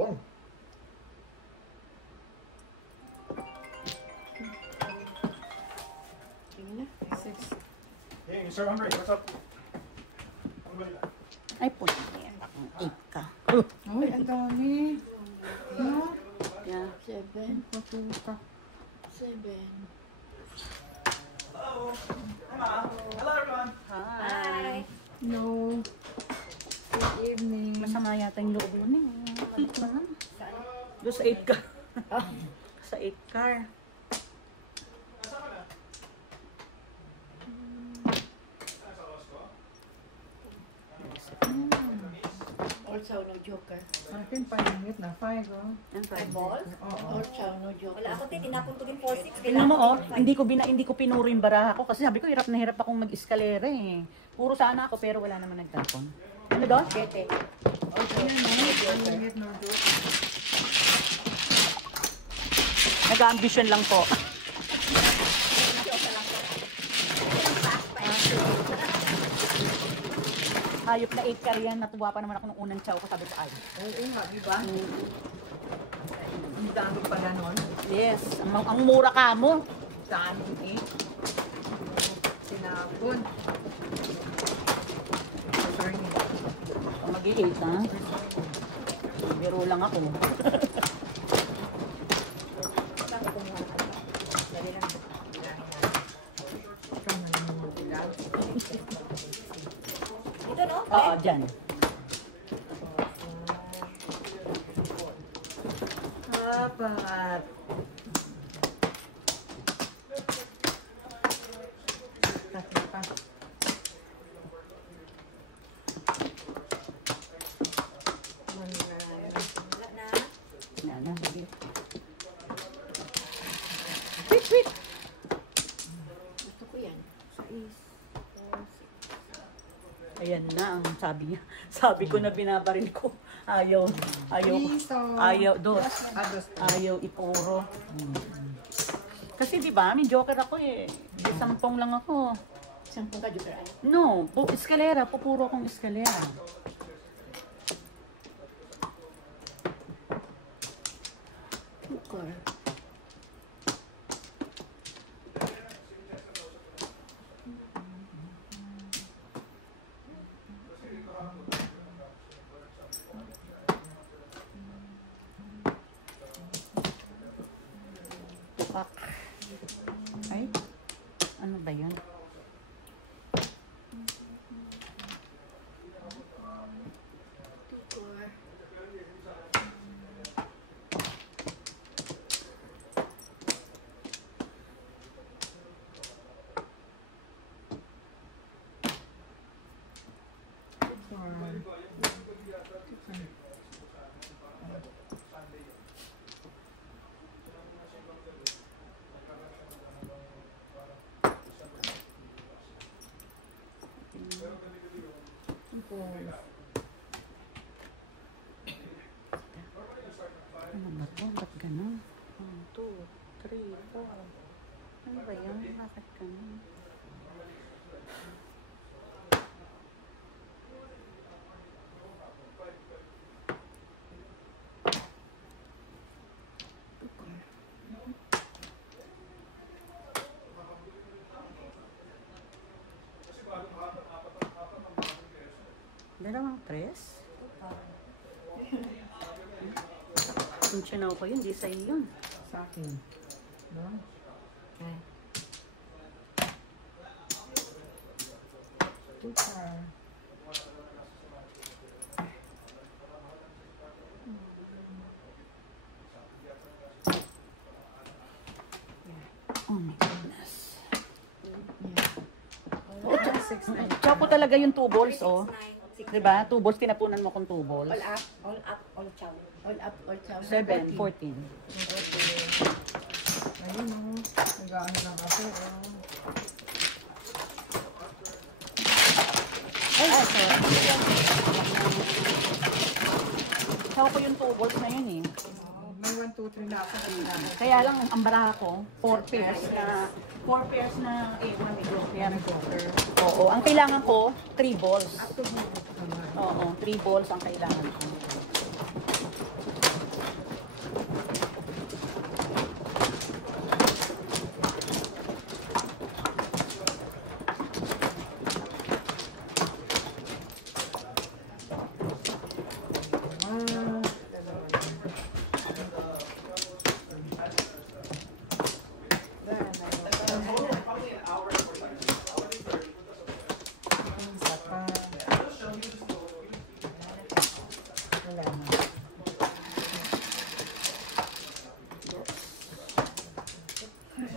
One. Six. Hey, Mr. Andre, what's up? Ay, puti yan. 8 ka. Uy, ang dami. No? Yeah. 7. Patuta. 7. Hi. No. Good evening. Masama yata yung loob mo. Balik na lang. Doon sa 8 ka. Sa 8 car. Or chow no joker. Akin, paningit na. 5, oh. Yan, 5 Balls? Oo. Or chow no joker. Wala ako, tinapon ko din 4-6. Tingnan mo, oh, hindi ko pinuro yung baraha ko kasi sabi ko hirap na hirap akong mag-eskalera eh. Puro sana ako pero wala naman nagtapon. Ano doon? 7. Paningit na doon. Nag-ambition lang po. Hayop na 8 car yan. Natuwa pa naman ako nung unang chow ko. Sabi ko, ay. Oo nga, di ba? Ang dami pala nun. Yes. Ang mura ka mo. Dami, eh. Sinapon. Sorry. Mag-8 ha. Biro lang ako. Ito, no? Oo, dyan. Apat. Tatlo pa. Wala na. Yan, sige. Wait, wait. Gusto ko yan. 6, 4, 6. Ayan na ang sabi niya. Sabi ko na binabaril ko. Ayaw, Piso. ayaw, dos. Dos. Ayaw ipuro. Kasi di ba, may joker ako eh. Di 10 lang ako. 10 ka, Joker ay. No, eskalera. Pupuro akong eskalera. Joker. Pak. Ay, ano ba yun? Joker. Ano ba to? Ba't ganun? 1, 2, 3, 4. Ano ba yan? Bakit ganun? Dalawang tres? Kung sinaw ko yun, di sa'yo yun. Sa akin. No? Ay. Joker. Oh my goodness. Yeah. 6, 9. Choco talaga yung 2 balls, oh. 6, 9, 6. Diba? 2 balls, tinapunan mo kung 2 balls. All up, all up, all chow. All up, all chow. 7, 14. Ayun o. Nagaan lang ako. Ay, sorry. Choco yung 2 balls na yun eh. May 1, 2, 3 na ako. Kaya lang, ang baraha ko, 4 pairs na A1 may joker. Oo, ang kailangan ko, 3 balls. Oo, 3 balls ang kailangan ko.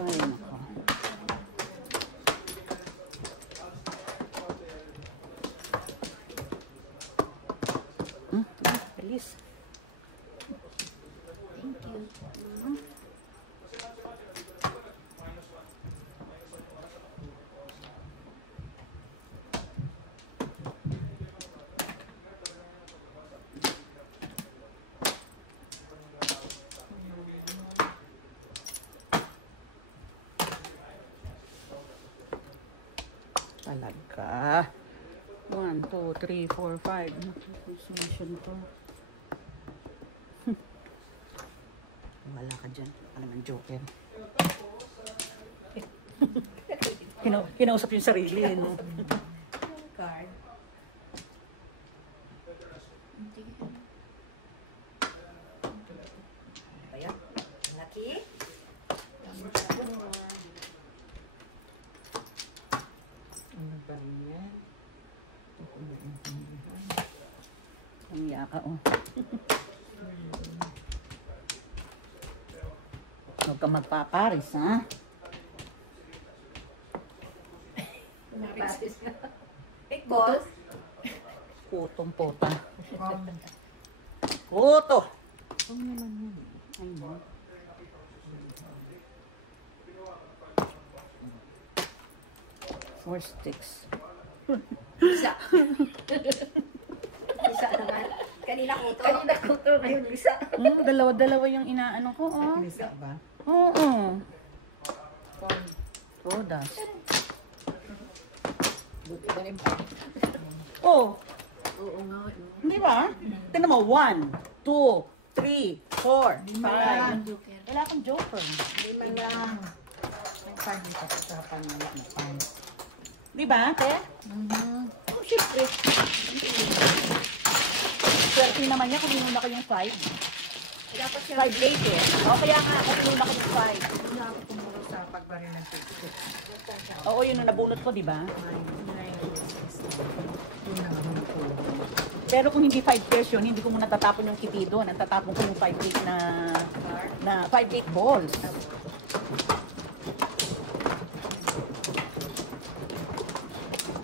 Ay, nako. Bilis. Thank you. Talaga. 1, 2, 3, 4, 5. Solution to. Wala ka dyan. Ano naman joker. Kinausap yung sarili. No? Card. Ayan. Lucky. Ano ba yan? Ang yaka, oh. ka magpaparis, ha? Paris na. Big balls. Putong puta. Um, Puto! Ano naman yun? Ay, no. Four sticks. Isa. Isa naman. Kanina ko to. Ngayon isa. Dalawa-dalawa yung inaano ko, oh. Misa ba? Oo. Todas. Buti ba rin ba? Oh, Oo nga. di ba? Tignan mo, 1, 2, 3, 4, 5. Wala kang joker. Lima lang. May 5 dito sa pangalan na 5. Di ba, te? Oh, syempre. Swerte naman niya kung inuna ko yung 5. Dapat siya. 5 late eh. O, kaya nga, kung inuna ko yung 5. Hindi ako tumuro sa pagbari ng 50. Oo, yun ang nabunot ko, di ba? 9, 6, 2 na naman ako. Pero kung hindi 5 pairs yun, hindi ko muna tatapon yung kitty doon. Ang tatapon ko yung 5-8 na 5-8 balls.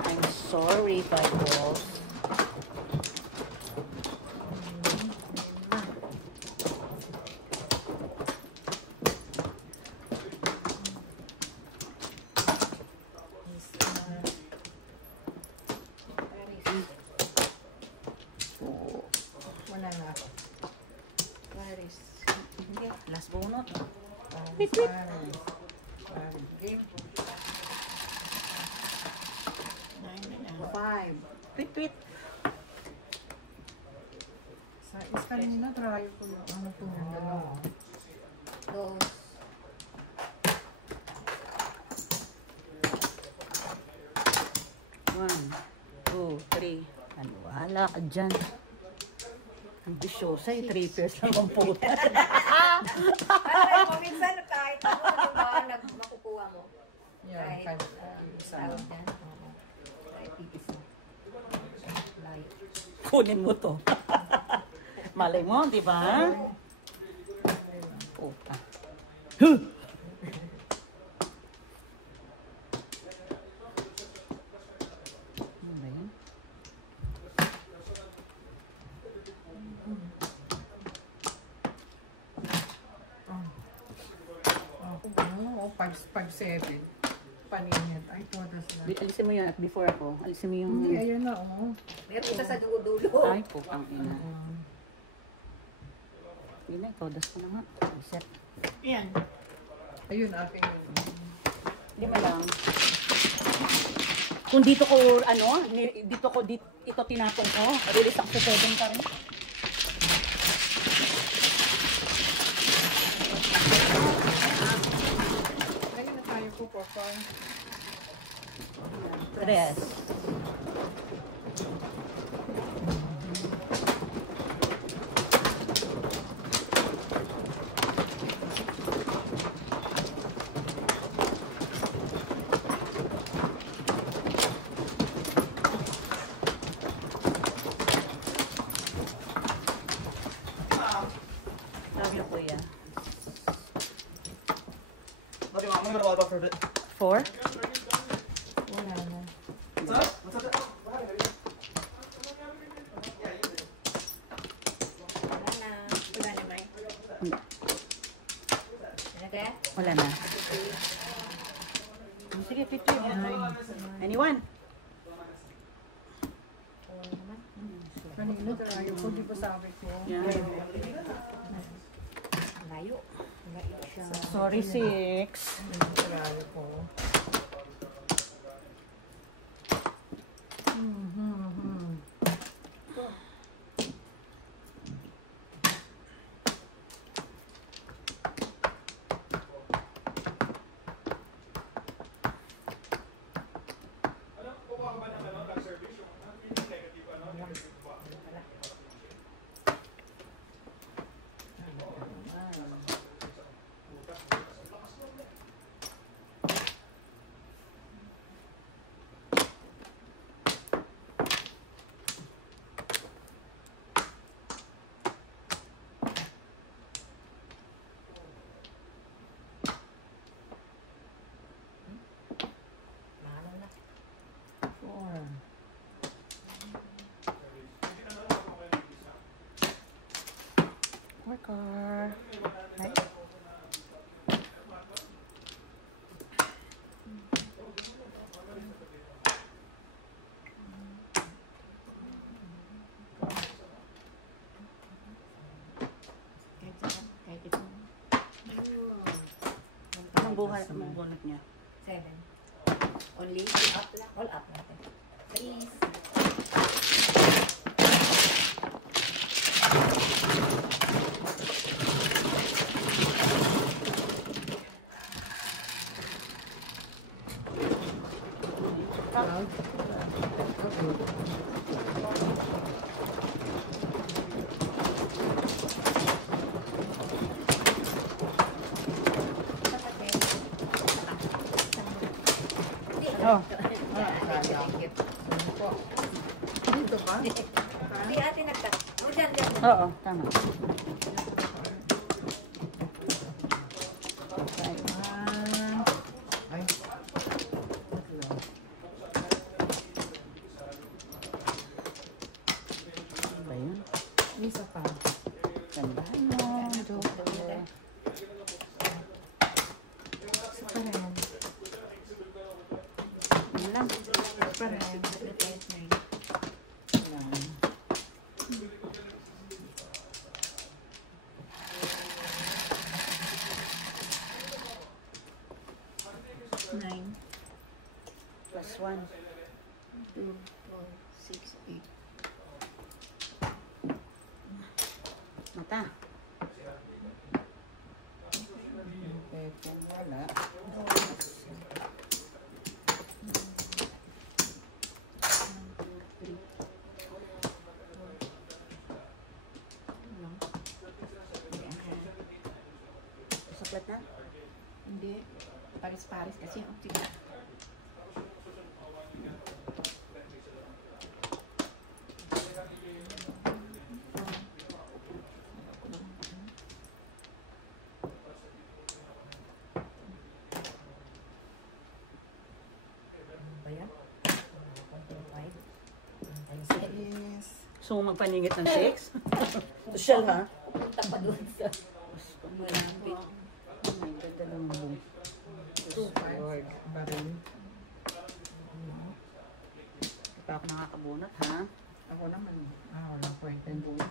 I'm sorry, 5 balls. Wala na. Paris. Last bunot. Paris. Game. 5. Pit-pit. Sa kanina, try ko yung ano po yung dalawa. Dos. One, two, three. Ano, wala ka dyan. Ang bisyosa, 3 pairs lang ang puta. Ay, minsan kahit ano, di ba, makukuha mo. Yan, Kahit, 5. Isa. tawag yan. Oo. Kahit pipis mo. Light. Kunin mo to. Malay mo, di ba? Puta. Ano ba yun? Oo, 5-7. Paninit. Ay, todas na. Alisin mo yun at before ako. Alisin mo yung... Hindi, ayun na, oo. Meron isa sa dulo-dulo. Ay, putang ina. Hindi na, todas ko na nga. Reset. Ayun, aking yun. Hindi mo lang. Kung dito ko, ano, ito tinapon ko, release ako sa 7 pa rin. Lagyan na tayo po po. Tres. Sabi na kuya. I'm gonna walk for a bit. 4? Wala na. What's up? What's up? Wala na. Wala na, May. Ano Wala na. Sige, 50. Anyone? Kanina tayo po, di ba sabi ko? Yeah. Layo. Layo siya. Sorry, 6. Tayo po. Worker. Right? Kahit ito. Anong buhay ang bunot niya? 7. Only up lang. All up natin. Please. Oh. Dito ba? Si ate nagtat. O dyan, dyan. Oo, tama. Ay. Ano ba yun? Isa pa. Gandahan mo, Joker. Isa pa rin. Yun lang. Isa pa rin. Yan. Plus 1. 2, 4, 6, 8. Mata. Okay, kung wala. Suklat na? Hindi. Paris-paris kasi. Oh, sige. Ba yan? 1.5. Yes. So, magpaningit ng 6? Social, ha? Punta pa doon sa malapit. Oh my God, dalawang buong. Lord. Baril. Hindi pa ako nakakabunot, ha? Ako naman. Wala ko yung buhay.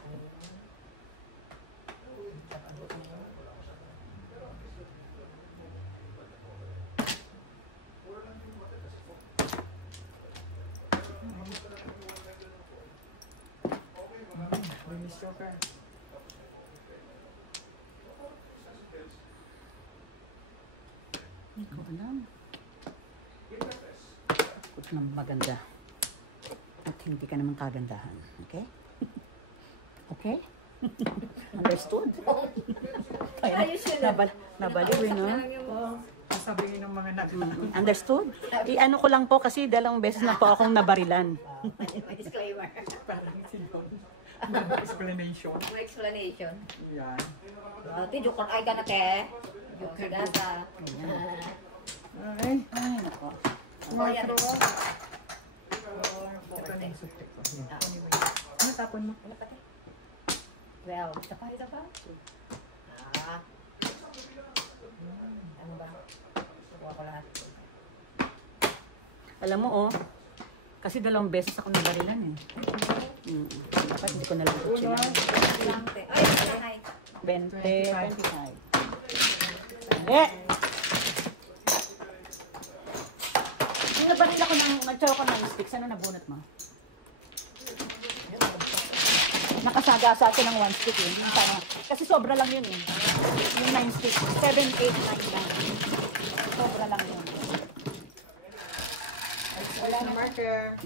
Release Joker. Hindi ko alam. Huwag ka naman maganda. At hindi ka naman kagandahan. Okay? Okay? Understood? Ayos yun, ah. Nabaliw, no? Sasabihin ng mga nag... Understood? I-ano ko lang po kasi dalawang beses na po akong nabarilan. May disclaimer. Parang sinun. May explanation. May explanation. Yan. Ate, joke ay ka na te. Joke ka sa. Ay. Ay, nako. Oh, yan. Ito na yung suti ko. Anyway. Ano tapon mo? Wala pa te. Well, isa pa. Ah. Ano ba? Subuha ko lahat. Alam mo, oh. Kasi dalawang beses ako nabarilan, eh. Dapat hindi ko na lang ito Una. Lang te. Ay, ay. 20, 25. Hindi! Yung nabaril ako ng, nagtsaw ko ng sticks, ano nabunot mo? Nakasagasa ako ng 1 stick, eh. Yung sana. Kasi sobra lang yun, eh. Yung 9 sticks. 7, 8, 9 lang. Sobra lang yun. Wala na marker.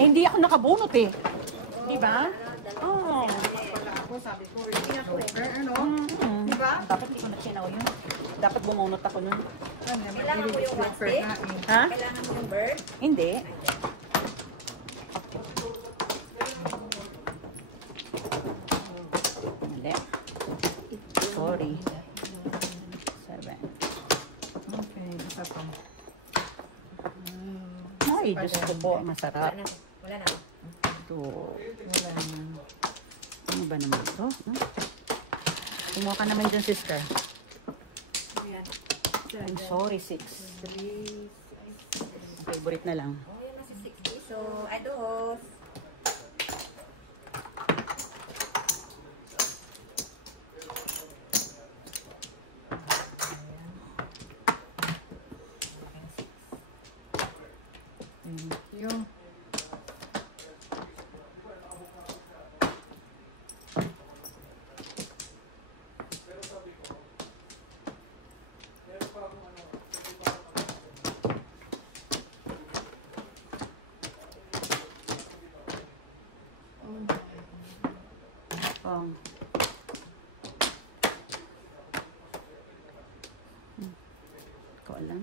Eh, hindi ako nakabunot, eh. Di ba? Oo. Wala ako, sabi ko, Joker, ano? Diba? Dapat hindi ko na sinaw yun. Dapat bumunot ako nun. Kailangan mo yung Joker one na eh. Ha? Kailangan mo yung bird. Hindi. Hindi. Sorry. 7. Okay, isa pa. Ay, Diyos ko po, masarap. Wala na. Wala na. Ito. Wala na. Ano ba naman ito? Kumuha ka naman dyan, sister. Ayan. I'm sorry, 6. 3, 6. Favorite na lang. Oh, yun na si 6 piso. Ay, dos. Yung Um, ko alam.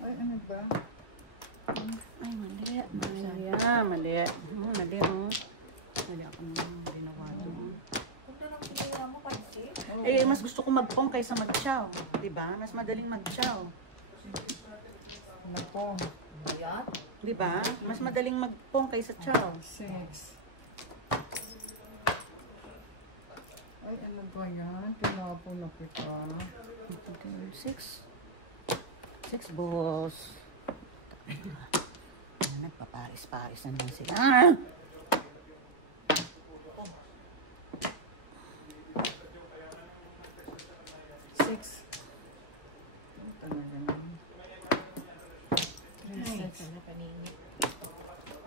ay, ano ba? Ay, mali. Mali. Mali. Mali, oh. Mali ako nung ginawa doon. Huwag na lang pinila mo kasi. Eh, mas gusto ko magpong kaysa mag-chow. Diba? Mas madaling mag-chow. Nako. Ayan. Diba? Mas madaling magpong kaysa chow. 6. Ay, ano ba yan? Tinapo na kita. 6. 6 balls. Nagpaparis-paris na naman sila. Ah! Six. Talaga naman. Ay, 6. sana paningit.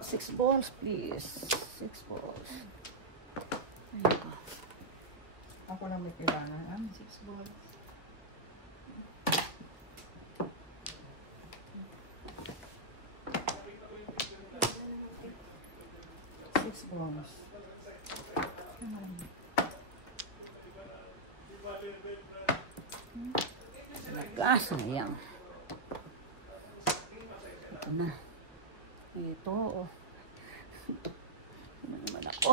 6 balls, please. 6 balls. Ayun. Ako lang may kailangan. 6 balls. Six balls. Sayang. Ito na. Ito, oh. Ano naman ako?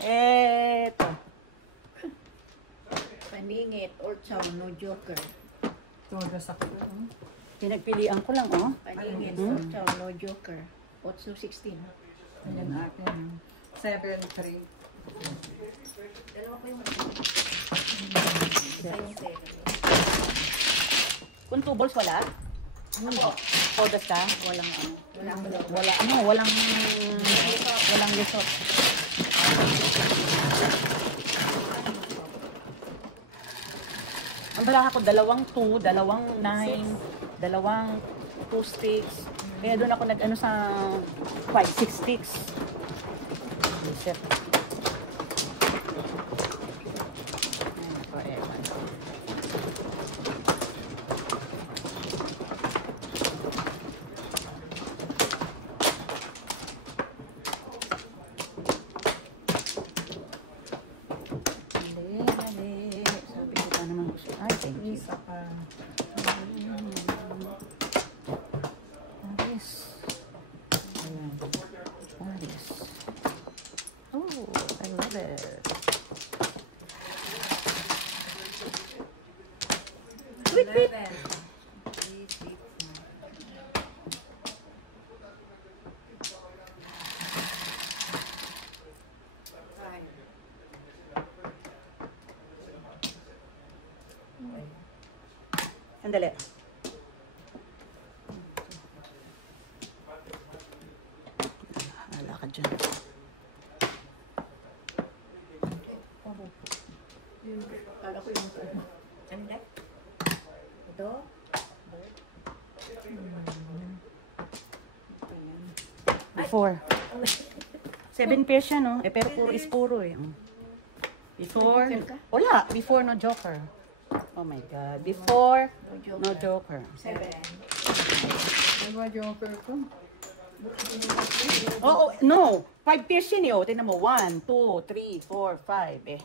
Eto. Paningit, old chow, no joker. Todo sakto. Pinagpilian ko lang, oh. Paningit, Hmm? old chow, no joker. 8-16. Ayan akin. 7, 3. Dalawa ko yung Kung 2 balls wala? Ako. Todas ka? Walang ano. Walang resort. Ang bala ako, 2, 2, 9, 2 sticks. Kaya doon ako nag-ano sa 6 sticks. Reset. Sabi ko pa naman ko siya. Ay, thank you. Isa pa. Aris. Ayan. Aris. Oh, I love it. Wait, wait. 11. 3, 6, 9. Sandali. Hala ka dyan. Kala ko yung Anda? Ito? Before. 7 pairs siya, no? Eh, pero puro is puro, eh. Before. Wala. Before, no joker. Oh my God. Before, no joker. 7. Diba joker ko? Oh, no. 5 pairs yun, eh. Oh, tingnan mo. 1, 2, 3, 4, 5, eh.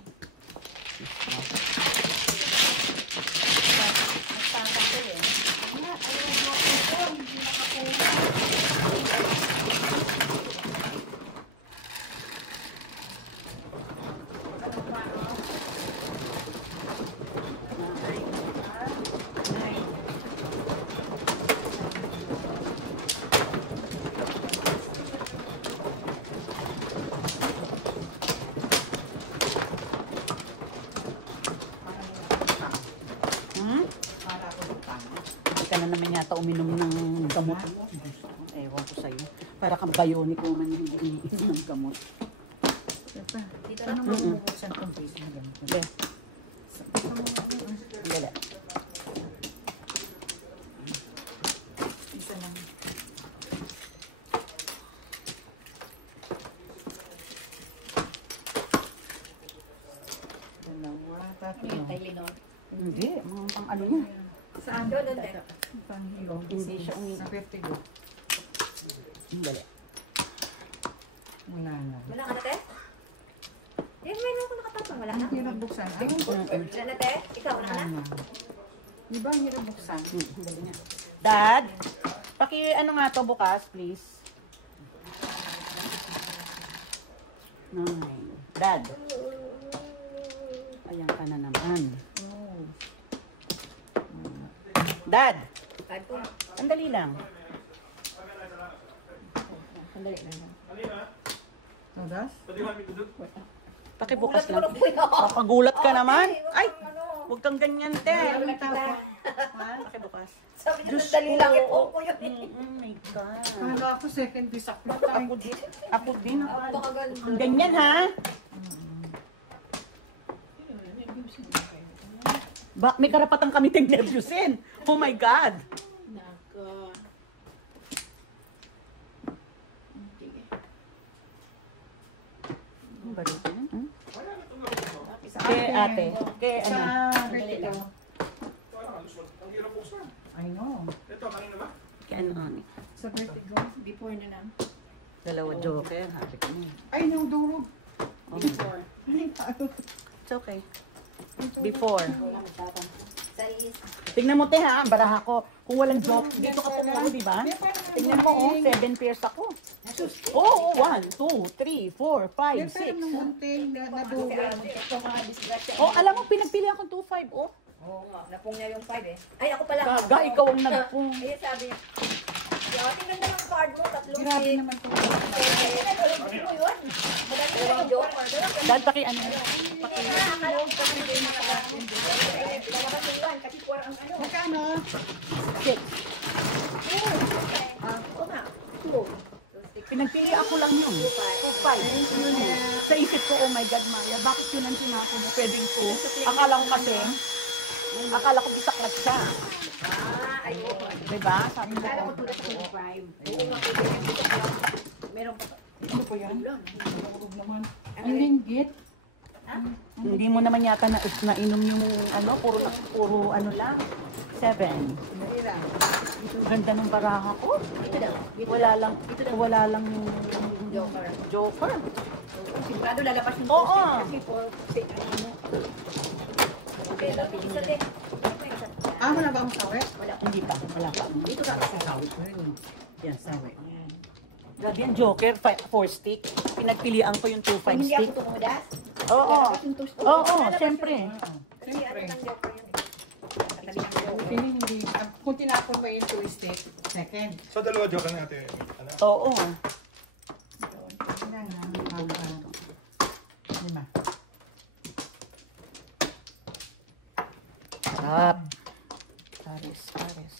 ka na naman yata uminom ng gamot mo. Ewan ko sa'yo. Para kang bionic woman yung iniinom ng gamot. Paano mo bubuksan itong case na ganito? Okay. Dali. Isa lang. Dalawa, tatlo. Tylenol. Hindi, mga pang ano niya. Saan? Doon, doon, doon. Panghilo. Hindi siya Sa 50 go. Dali. Wala na. Wala ka na, te? Eh, meron ako nakatapang. Wala na. Ang hirap buksan. Ay, Wala na, te? Ikaw, wala wala na? na. Di ba ang hirap buksan? Dali niya. Dad, ano nga to bukas, please. 9. Dad. Ayan ka na naman. Oh. Dad, Five po. sandali lang. Sandali lang. Todas? Pakibukas lang. Gulat mo na po yun. Makagulat ka naman. Wag Ay, kang ano. huwag kang ganyan, te. Wala kita. Pakibukas. Sabi niyo, Diyos sandali lang. ko. Ito ko yun. Oh my God. Kala ako second piece up na Ako din. Ako din. Napakaganda. Ang ganyan, ha? May karapatan kami tig-nervyusin. Oh my God. Ang balita yan, hmm? Kay ate. Kay Sa ano? vertical. Ang hirap buksan. I know. Ito, kanina ba? Kay ano, honey? Sa vertical. Before na lang. Dalawa joker. Happy ka na. Ay, no, durog. Oh, Before. Ay, tao. it's okay. Before. Sa is. Tingnan mo, te, ha? Ang baraha ko. Kung walang joke, dito ka pumuha, di ba? Tingnan mo, oh. 7 pairs ako. Oo, 1, 2, 3, 4, 5, Pero ng 6. munting na nadurog. Ito mga disgrasya. Oh, alam mo, pinagpilihan ko 2, 5, oh. Oo nga. Napong niya yung 5 eh. Ay, ako pala. Gaga, ikaw ang nagpung. Ayun, sabi niya. Ate, ganda ng card mo. Tatlong Grabe six. naman ito. Hindi mo yun. Maganda yung joker. Dahil paki ano, paki, Akala ko kasi hindi mo kasi parang ano. Magkano? 6. Ito nga. Pinagpili ako lang yun. 2, 5. Sa isip ko, oh my God, Maya, bakit yun ang tinako mo? Pwedeng 2. Akala ko bisaklat siya. Ayun. Diba? Sabi ko, Kala ko tulad ng 5. Meron pa. Ano po yan? Durog naman. Ang linggit. hindi mo naman yata nainom yung ano, puro ano lang. 7. Dali lang. Ganda ng baraha ko. Ito daw. Wala lang Joker. joker. Sigurado lalabas yung Oo. kasi for ano. Okay, daw isa din. Ah, wala ba ang sawit? Hindi pa, wala pa. Dito ka. Sawit ko yun. Yan, sabi. Grabe yan, joker, 4 stick. Pinagpilian ko yung 2, 5 Hindi stick. ako tumudas. Oo. Lalabas yung toast. Oo, syempre. Kasi ano ng joker yun. Pili hindi. Kung tinapon mo yung twisted, second. So, dalawa joke na natin. Ano? Oo. Ilan na? Lima. Stop. Paris, Paris.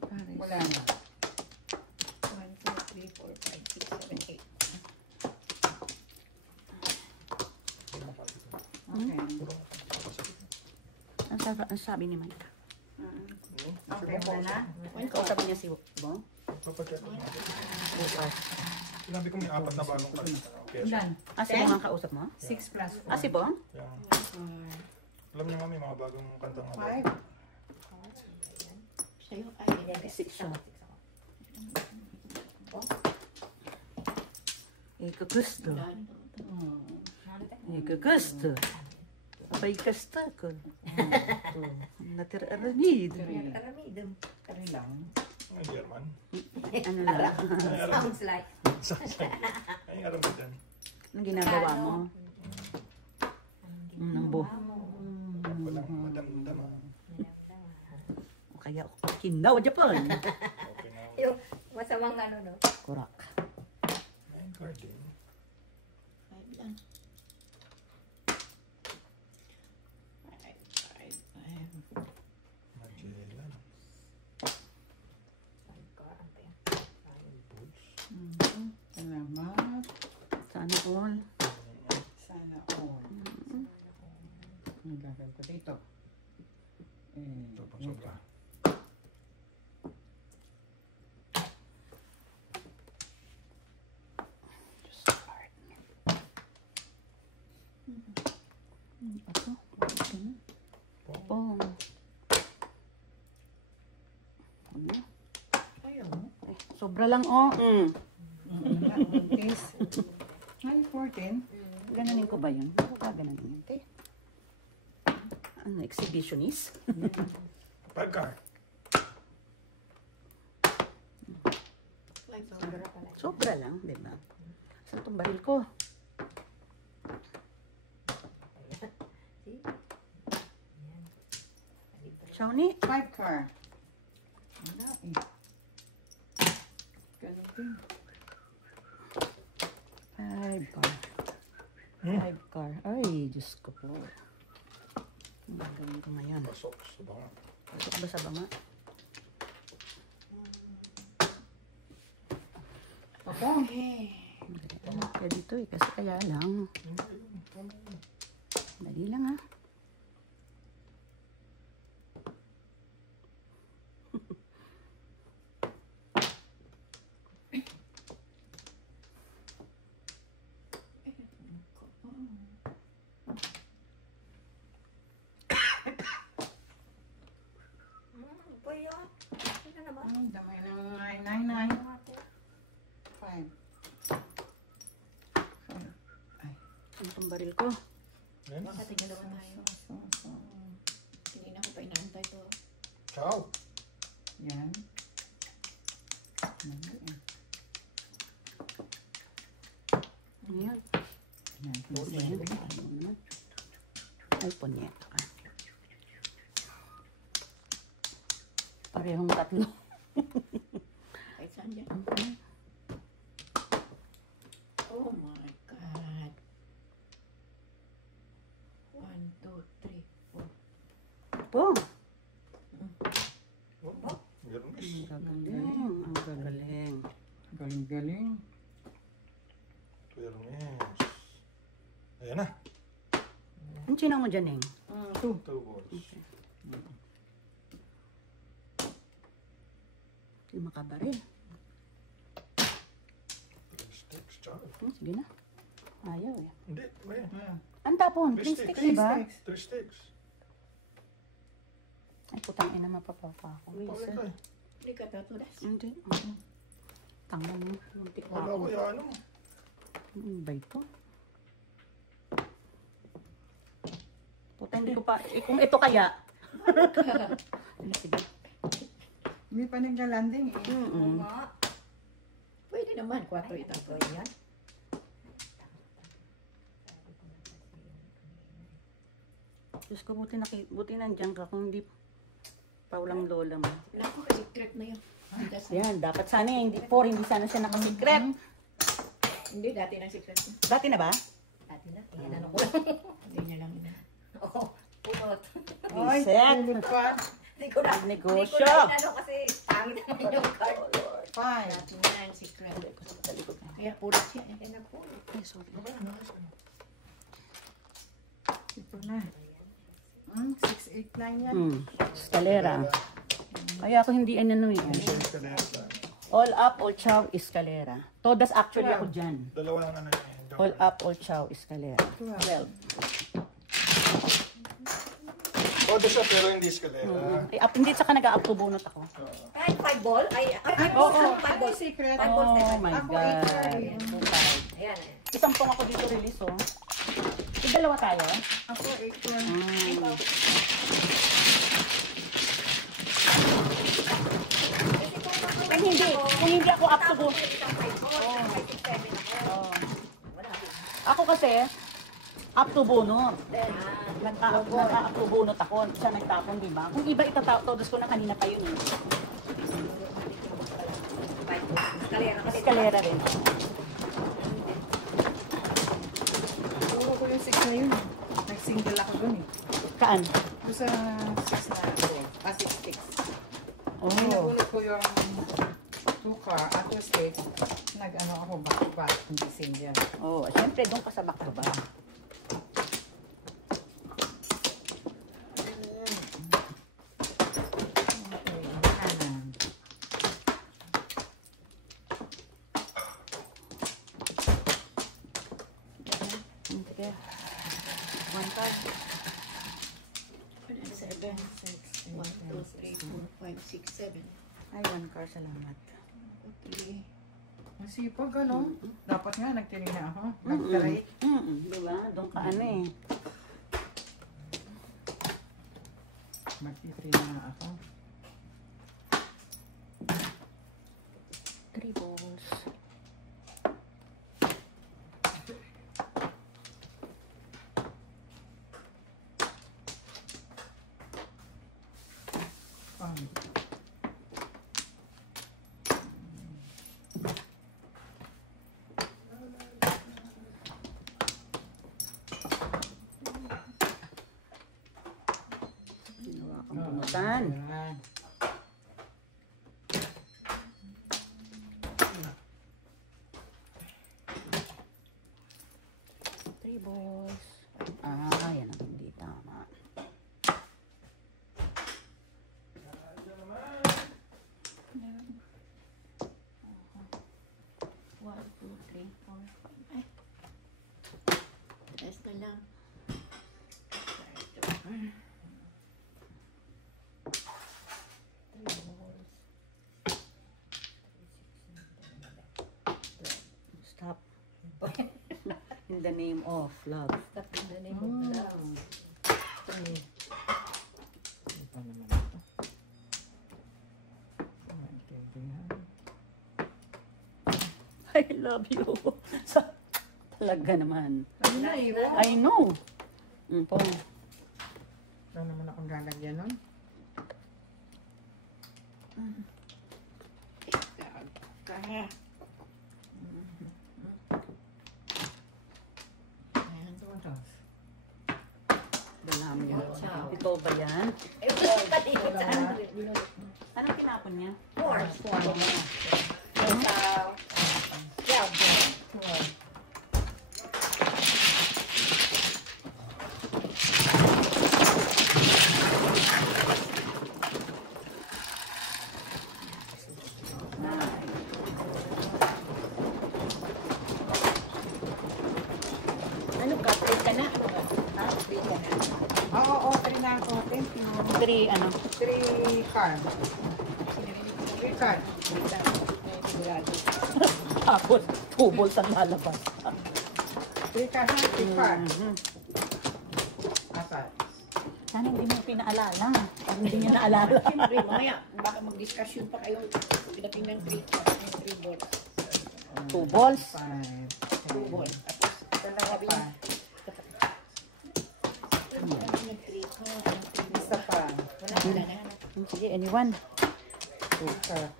Paris. Wala na. 1, 2, 3, 4, 5, 6, 7, 8. Okay. Ang sabi ni Mike. Okay, wala na? Kausap niya si Bong. Papacheck. Bukas. Sinabi ko may 4 na bagong kalista. Okay. Ilan? Ah, si Bong ang kausap mo? 6 plus 4. Ah, si Bong? Yan. Alam niyo nga may mga bagong kantang nga. 5. Sa'yo ay 6 siya. Ikagusto. Ikagusto. Abay kasta ko. Natiraramid. Aramidum. Kari lang. Ay, German. Ano lang? Sounds like. Ay, aram ko dyan. Anong ginagawa mo? Ang buho. Walang madam-dama. O kaya kinaw Japan. Okay na. Yung masamang ano, no? Kurak. Ay, garden. 5 lang. 5, 5, 5. Magellan. Potato. Ito pang sobra. Just start. Ito. Pong. Ano? Ayaw mo. Sobra lang, oh. Taste. Ay, 14. Gananin ko ba yun? Ako ka gananin yun, te? Ano, exhibitionist? Pagka. Like, sobra pala. Sobra lang, di ba? Saan itong baril ko? See? Yan. Shawnee? 5 car. Wala eh. Ganun din. 5 car. 5 car. Ay, Diyos ko po. Ang gagawin ko ngayon. Pasok sa baka. Pasok ba sa banga? Okay. Kaya dito eh, kasi kaya lang. Dali lang ha. Boy, yun. Ano naman? Ang damay ng 999. 5. Ano itong baril ko? Yan. Nakatingin naman tayo. Kanina ko pa inaantay to. Ciao. Yan. Mali eh. Ano yun? Yan. Ano ba yun? Ano naman? Ay, punyeta ka. Parehong tatlo. Kahit saan dyan. Okay. Oh my God. 1, 2, 3, 4. Po! Oh, meron miss. Ang gagaling. Ang gagaling. Galing-galing. Meron miss. Ayan na. Ang chinaw mo dyan, Heng? 2. 2 balls. Hindi makabaril. 3 sticks. Ciao. Sige na. Ayaw eh. Hindi. Ba yan? Ang tapon, 3 Three sticks, sticks. diba? 3 sticks. Ay, putang ina, mapapapa ako. Pagka Isa. eh. Hindi ka tatulas. Hindi. Tanga mo. Muntik pa Wala ako. ko yan. Ano? Ano ba ito? Puta, hindi ko pa. Eh, kung ito kaya. Sige. Hindi pa nagka-landing eh. Mm-mm. Pwede naman. 4 itato yan. Diyos ko, buti nandiyan ka. Kung hindi pa walang lola mo. Naku, secret na yun. Yan, dapat sana hindi 4, hindi sana siya nakasikret. Hindi, dati ng secret yun. Dati na ba? Dati na. Yan ano ko lang. Hindi niya lang yun. Oo. Pumot. Ay, Reset. tulog pa. Hindi ko na. Negosyo. Hindi ko na inano kasi pangit naman yung card. 5. Dati na yung secret. Kaya pulot siya. Kaya nagpulot. Ay, sorry. Ito na. 689 yan. Escalera. Kaya ako hindi ano eh. All up, all chow, escalera. Todas actually ako dyan. Dalawa lang na yun. All up, all chow, escalera. 12. Todo siya pero hindi escalera. Eh, up, hindi tsaka nag-up to bunot ako. Kahit 5 ball? Ay, Oo, 5 balls. secret. 5 balls na Oh my Ako, God. Ayan. Isang pong ako dito release, oh. Yung dalawa tayo? Ako, 8. Kung hindi ako up to bunot. Ako kasi, up to bunot. Nagka-up to bunot ako. Siya nagtapon, di ba? Kung iba itatapos ko na kanina pa yun, eh. Escalera rin. Puro ko yung 6 na yun. Nag-single ako dun eh. Kaan? Doon sa 6 na ball. 6 sticks. Oh. Pinapulot ko yung 2 car at 2 sticks. Nag-ano ako back-back. Hindi single. Oh, siyempre doon ka sa back to back. 7. 1, 2, 3, 4, 5, 6, 7. Ay, 1 car, salamat. 3. Masipag, ano? Dapat nga, nagtinig na ako. Nag-try. Diba? Doon ka ano eh. Mag-try na ako. 3 balls. Ginawa kang pumutan. Ayan. Three balls. Yan ang hindi tama. One, two, three, four, five. Test na lang. Stop. In the name of love. Stop in the name of love. Ano pa naman ito? I love you. Talaga naman. Ano na eh? I know. Po. Wala naman akong lalagyan nun. Kaya. Ayan, ito ito. Dalami yan. Ciao. Ito ba yan? Eh, wala pa dito sa ano. Anong tinapon niya? Four. Ciao. Ano ka? Play ka na? Ha? Play ka na? Oo, try na ako. Thank you. 3, ano? 3 card. 3 card. Tapos, 2 balls ang lalabas. 3 card ha? 3 card. Apat. Sana hindi mo pinaalala. Pag hindi niya naalala. Siyempre, mamaya, baka mag-discussion pa kayo. Pinating ng 3 balls. 2 balls. 5. 2 balls. Dalawa pa. Isa pa. Wala na. Sige, anyone. 2 card.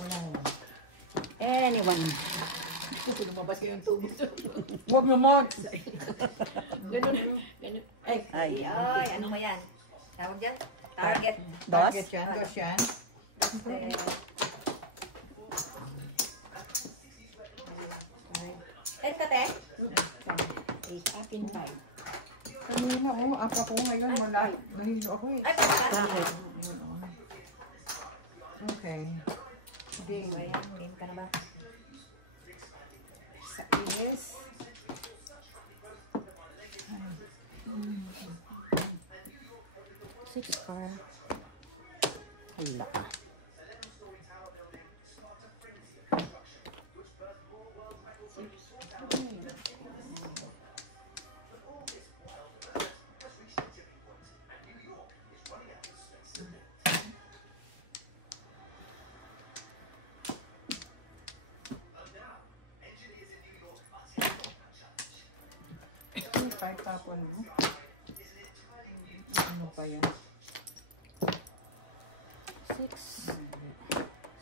Wala na. Anyone. Lumabas yung tubo. Huwag mo mo. Ganun. Ganun. Ay. Ay, ano mo yan? Tawag dyan? Target. Dos. Target yan. Dos yan. Eh, tate? Akin 5. Kanina oh, apa ko ngayon. Wala. Nahilo ako eh. Ay, bakit? Okay. Game. Game ka na ba? Sa is. Six car. Hala. Five tapon mo. Ano pa yan?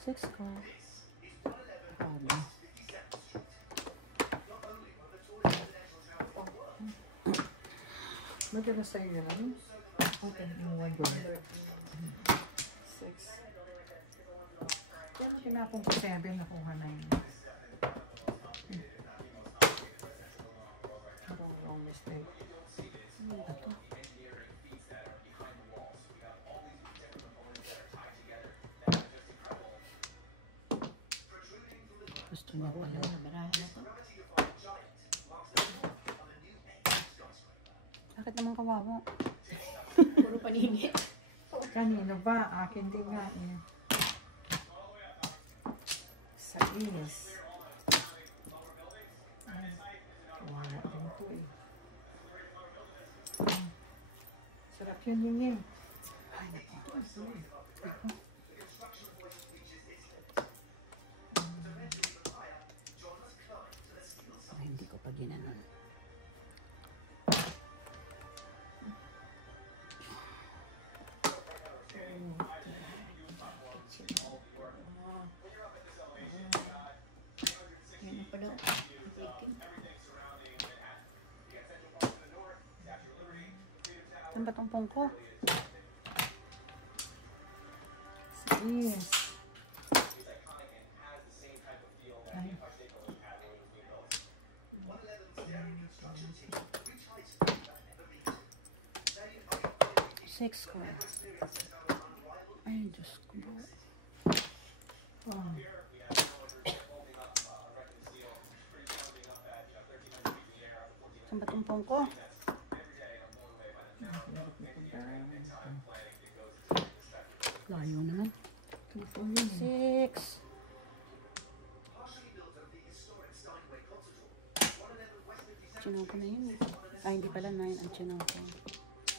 6 car. Hala. Madalas sa'yo yun, ano? Okay, yung 1 doon. 6. Pero tinapong ko 7, nakuha na yun. Wrong mistake. Ito. Gusto niya pala. Barahan na to. Bakit naman kawawa? Puro paningit. Kanino ba? Akin din nga eh. Sa is. Ay, wala din to eh. Sarap yun yun yun. Ay, naku. Ay, hindi ko pa ginanon. Yan na pala. Saan ba tong pong ko? Yes. Ay. Sex ko. Ay, Diyos ko. Oh. Saan ba tong pong ko? Layo naman. Six. Chinaw ko na yun. Ay, hindi pala 9 ang chinaw ko.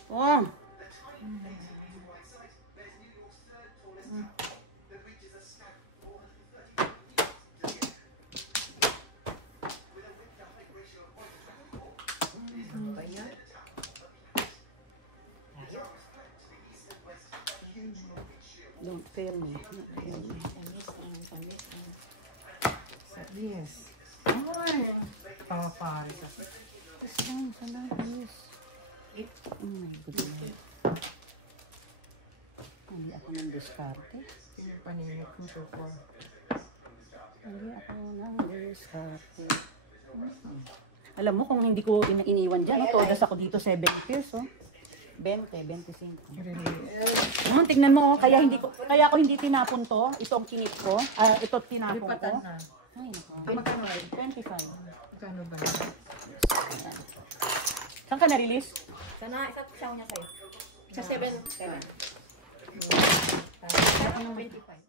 Oh! Ba yan? Don't fail me. Don't fail me. Tamis. Sa yes. Ay. Pare sa. Saan? Saan na? Yes. Oh my goodness. Hindi ako ng diskarte. Yung paninit mo so far. Hindi ako ng diskarte. Alam mo, kung hindi ko iniwan dyan, todas ako dito 7 years, oh. 20, 25. Really? Tignan mo, kaya ako hindi tinapon to. Ito ang kinip ko. Ito tinapon ko. Lipatan na. Ay, nako. Magkano? 25. Magkano ba? Saan ka na-release? Sana, isaw niya sa'yo. Sa 7. 7. 25.